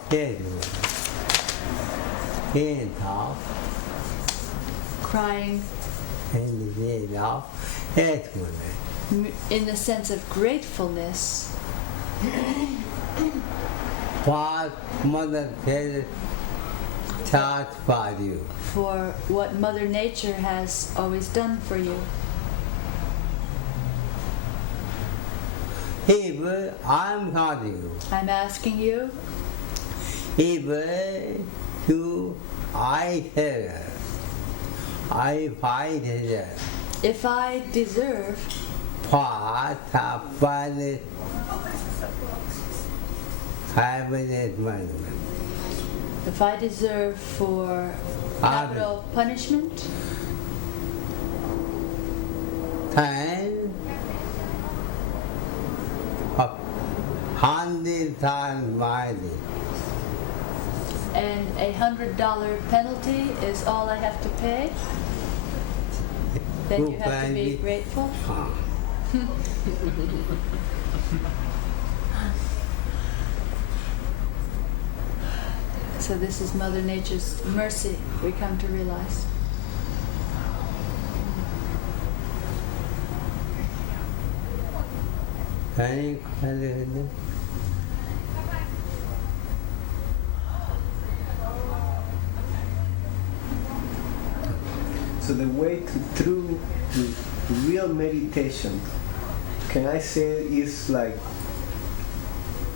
it's how Crying and it's how it's in the sense of gratefulness what Mother Teresa taught for you. for what Mother Nature has always done for you. If I'm calling you, I'm asking you, if you I tell her, I fight her, if I deserve part of body punishment. if I deserve for capital punishment, Then 100 times mighty. and $100 penalty is all I have to pay, then you have to be grateful. So this is Mother Nature's mercy, we come to realize. Any question? So the way through the real meditation, can I say, is like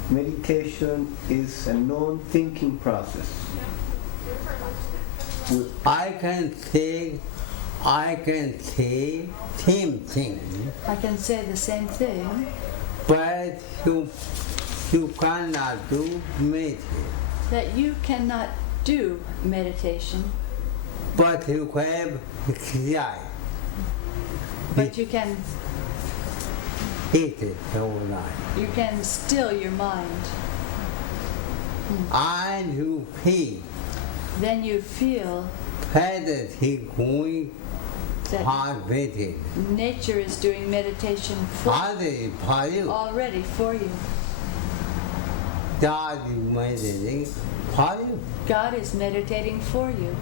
meditation is a non-thinking process. I can say same thing, I can say the same thing, but you cannot do meditation. that you cannot do meditation, But you have exercise. but you can Eat it overnight. still your mind. And you feel Then you feel better going that hard waiting. nature is doing meditation Other for you. already for you. God is meditating for you. God is meditating for you.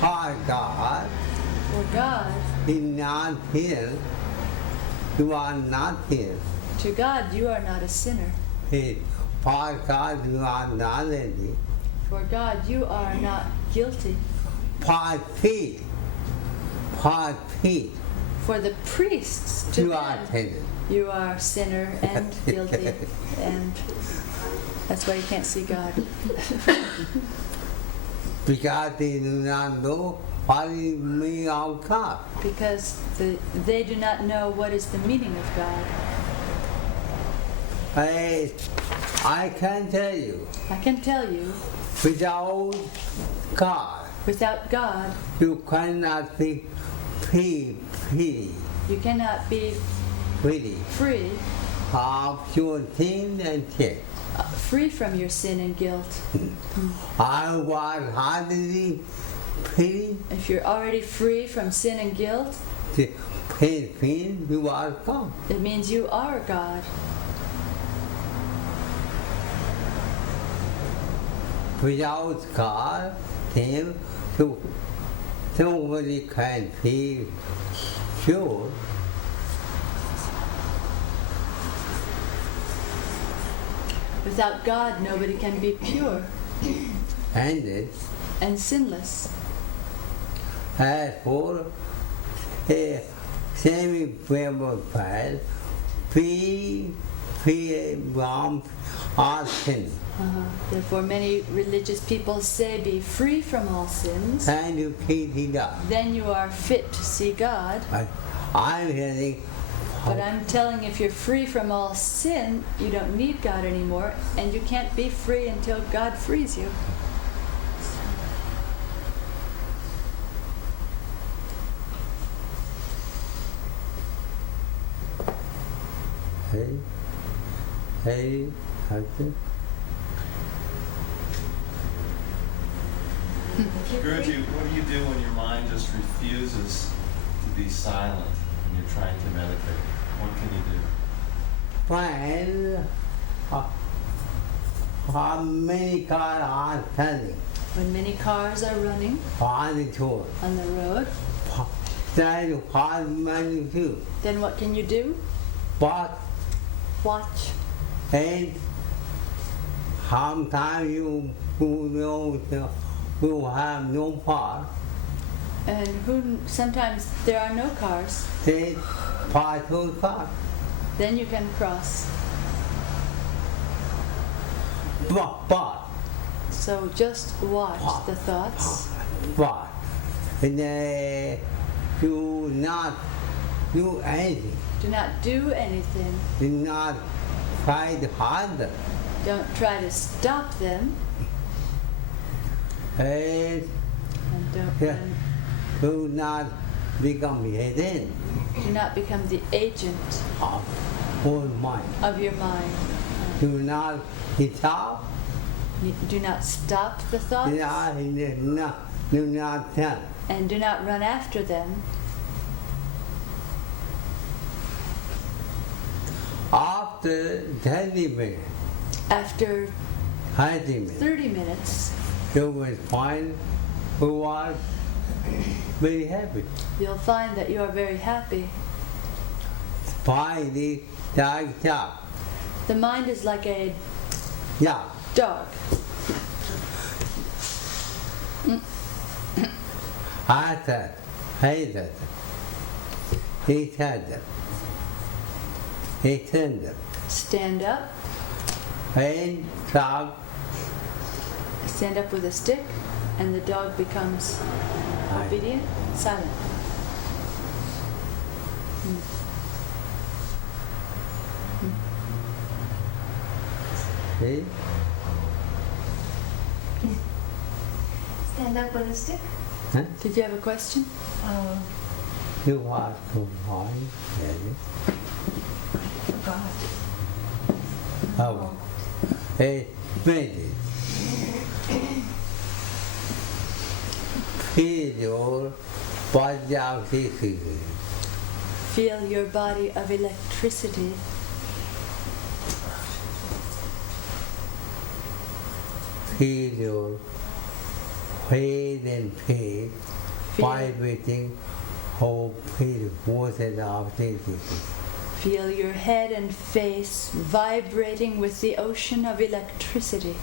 For God For God, is not here. You are not here. to God, you are not a sinner. For God, you are not ready. For God, you are not guilty. For feet, For the priests, to you are them, taken. you are sinner and guilty, and that's why you can't see God. Because they do not know what is the meaning of God. Because they do not know what is the meaning of God. I can tell you, I can tell you, without God, without God, you cannot be free you cannot be free of your sin and sin. free from your sin and guilt. I was hardly free If you're already free from sin and guilt, to pay you are God. it means you are God. Without God, then nobody can be pure. Without God, nobody can be pure and sinless. As for a semi-pure fire, free from all sin. Therefore, many religious people say, be free from all sins. And you see God. Then you are fit to see God. I'm hearing. But I'm telling if you're free from all sin, you don't need God anymore, and you can't be free until God frees you. Hey, husband. Guruji, what do you do when your mind just refuses to be silent and you're trying to meditate? What can you do? Find how many cars are turning When many cars are running on the road. on the road, Try to find many people. then what can you do? But Watch. and sometimes you will have no car. And sometimes there are no cars. Then pass two cars. Then you can cross. But So just watch the thoughts. and do not do anything. Do not do anything. Do not fight harder. Don't try to stop them. And And Yeah. and do not become hidden do not become the agent of whole mind. of your mind. Do not stop. Do not stop the thoughts. Do not tell. And do not run after them. After 30 minutes, After 30 minutes, 30 minutes, you will find who are very happy. you'll find that you are very happy. Find the dark job. The mind is like a Yeah. dog. Hated. Hated. Hated. Hated. Stand up. And talk. Stand up with a stick, and the dog becomes obedient, silent. See? Stand up with a stick. Huh? Did you have a question? You are to find God. Oh. Hey, maybe. Feel your body of electricity. Feel your body of electricity. Feel your head and face vibrating whole feel water of electricity. Feel your head and face vibrating with the ocean of electricity.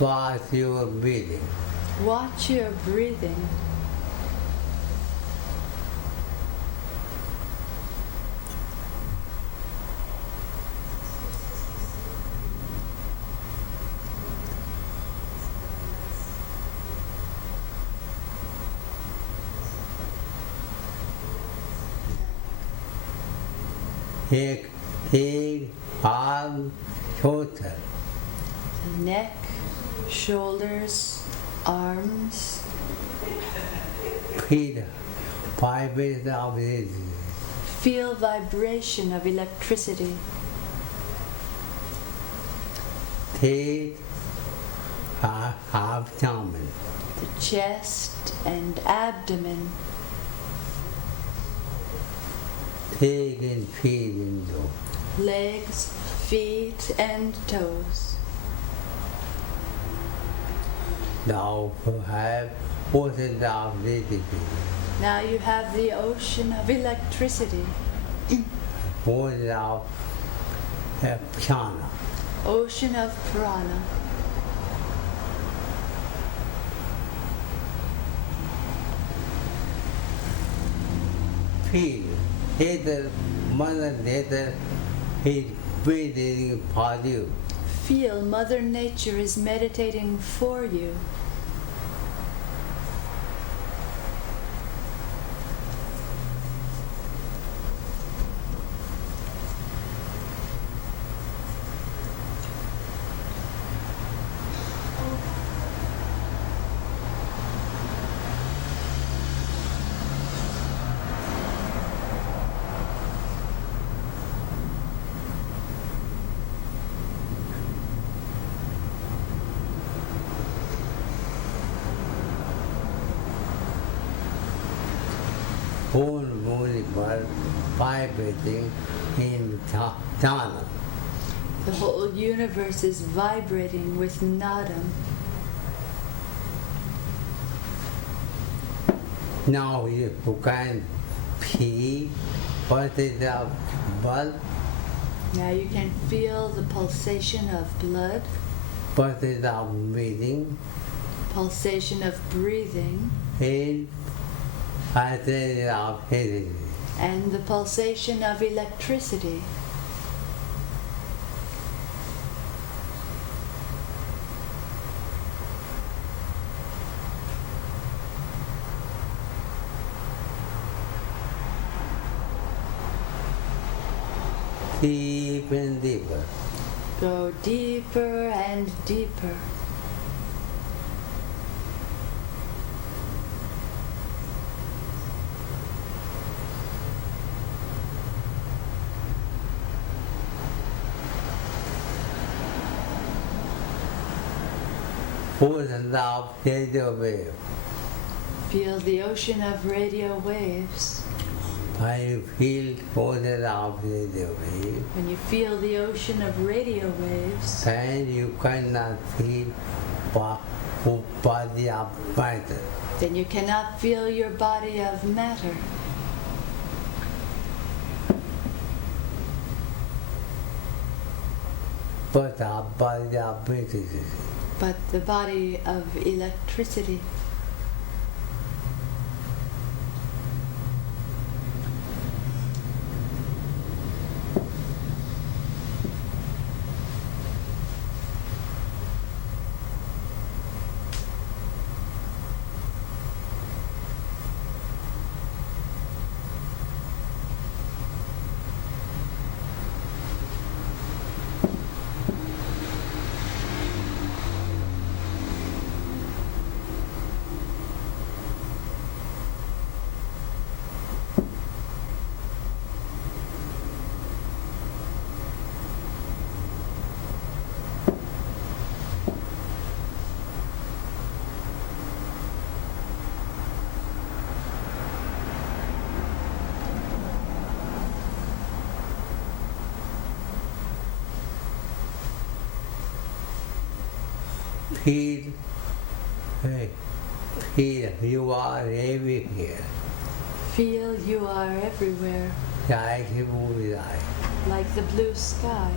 Watch your breathing. Watch your breathing. Head, arm, shoulder. Neck, shoulders, arms. Feel vibration of electricity. Feel vibration of electricity. Head, abdomen. The chest and abdomen. Leg and feet and toe. Legs, feet, and toes. Now have ocean of electricity. Now you have the ocean of electricity. Ocean of prana. Ocean of prana. Feel head, Mother Nature is breathing for you. Feel Mother Nature is meditating for you. Whole universe vibrating in jhana. The whole universe is vibrating with nadam. Now you can feel what is the blood, Now you can feel the pulsation of blood, what is the breathing, pulsation of breathing, in what is the electricity. and the pulsation of electricity. Deep and deeper. Go deeper and deeper. Ocean of radio wave. Feel the ocean of radio waves. When you feel ocean of radio wave, When you feel the ocean of radio waves, then you cannot feel body of matter. then you cannot feel your body of matter. But a body of electricity. But the body of electricity. Feel, feel you are everywhere. Feel you are everywhere, Like a movie light. like the blue sky.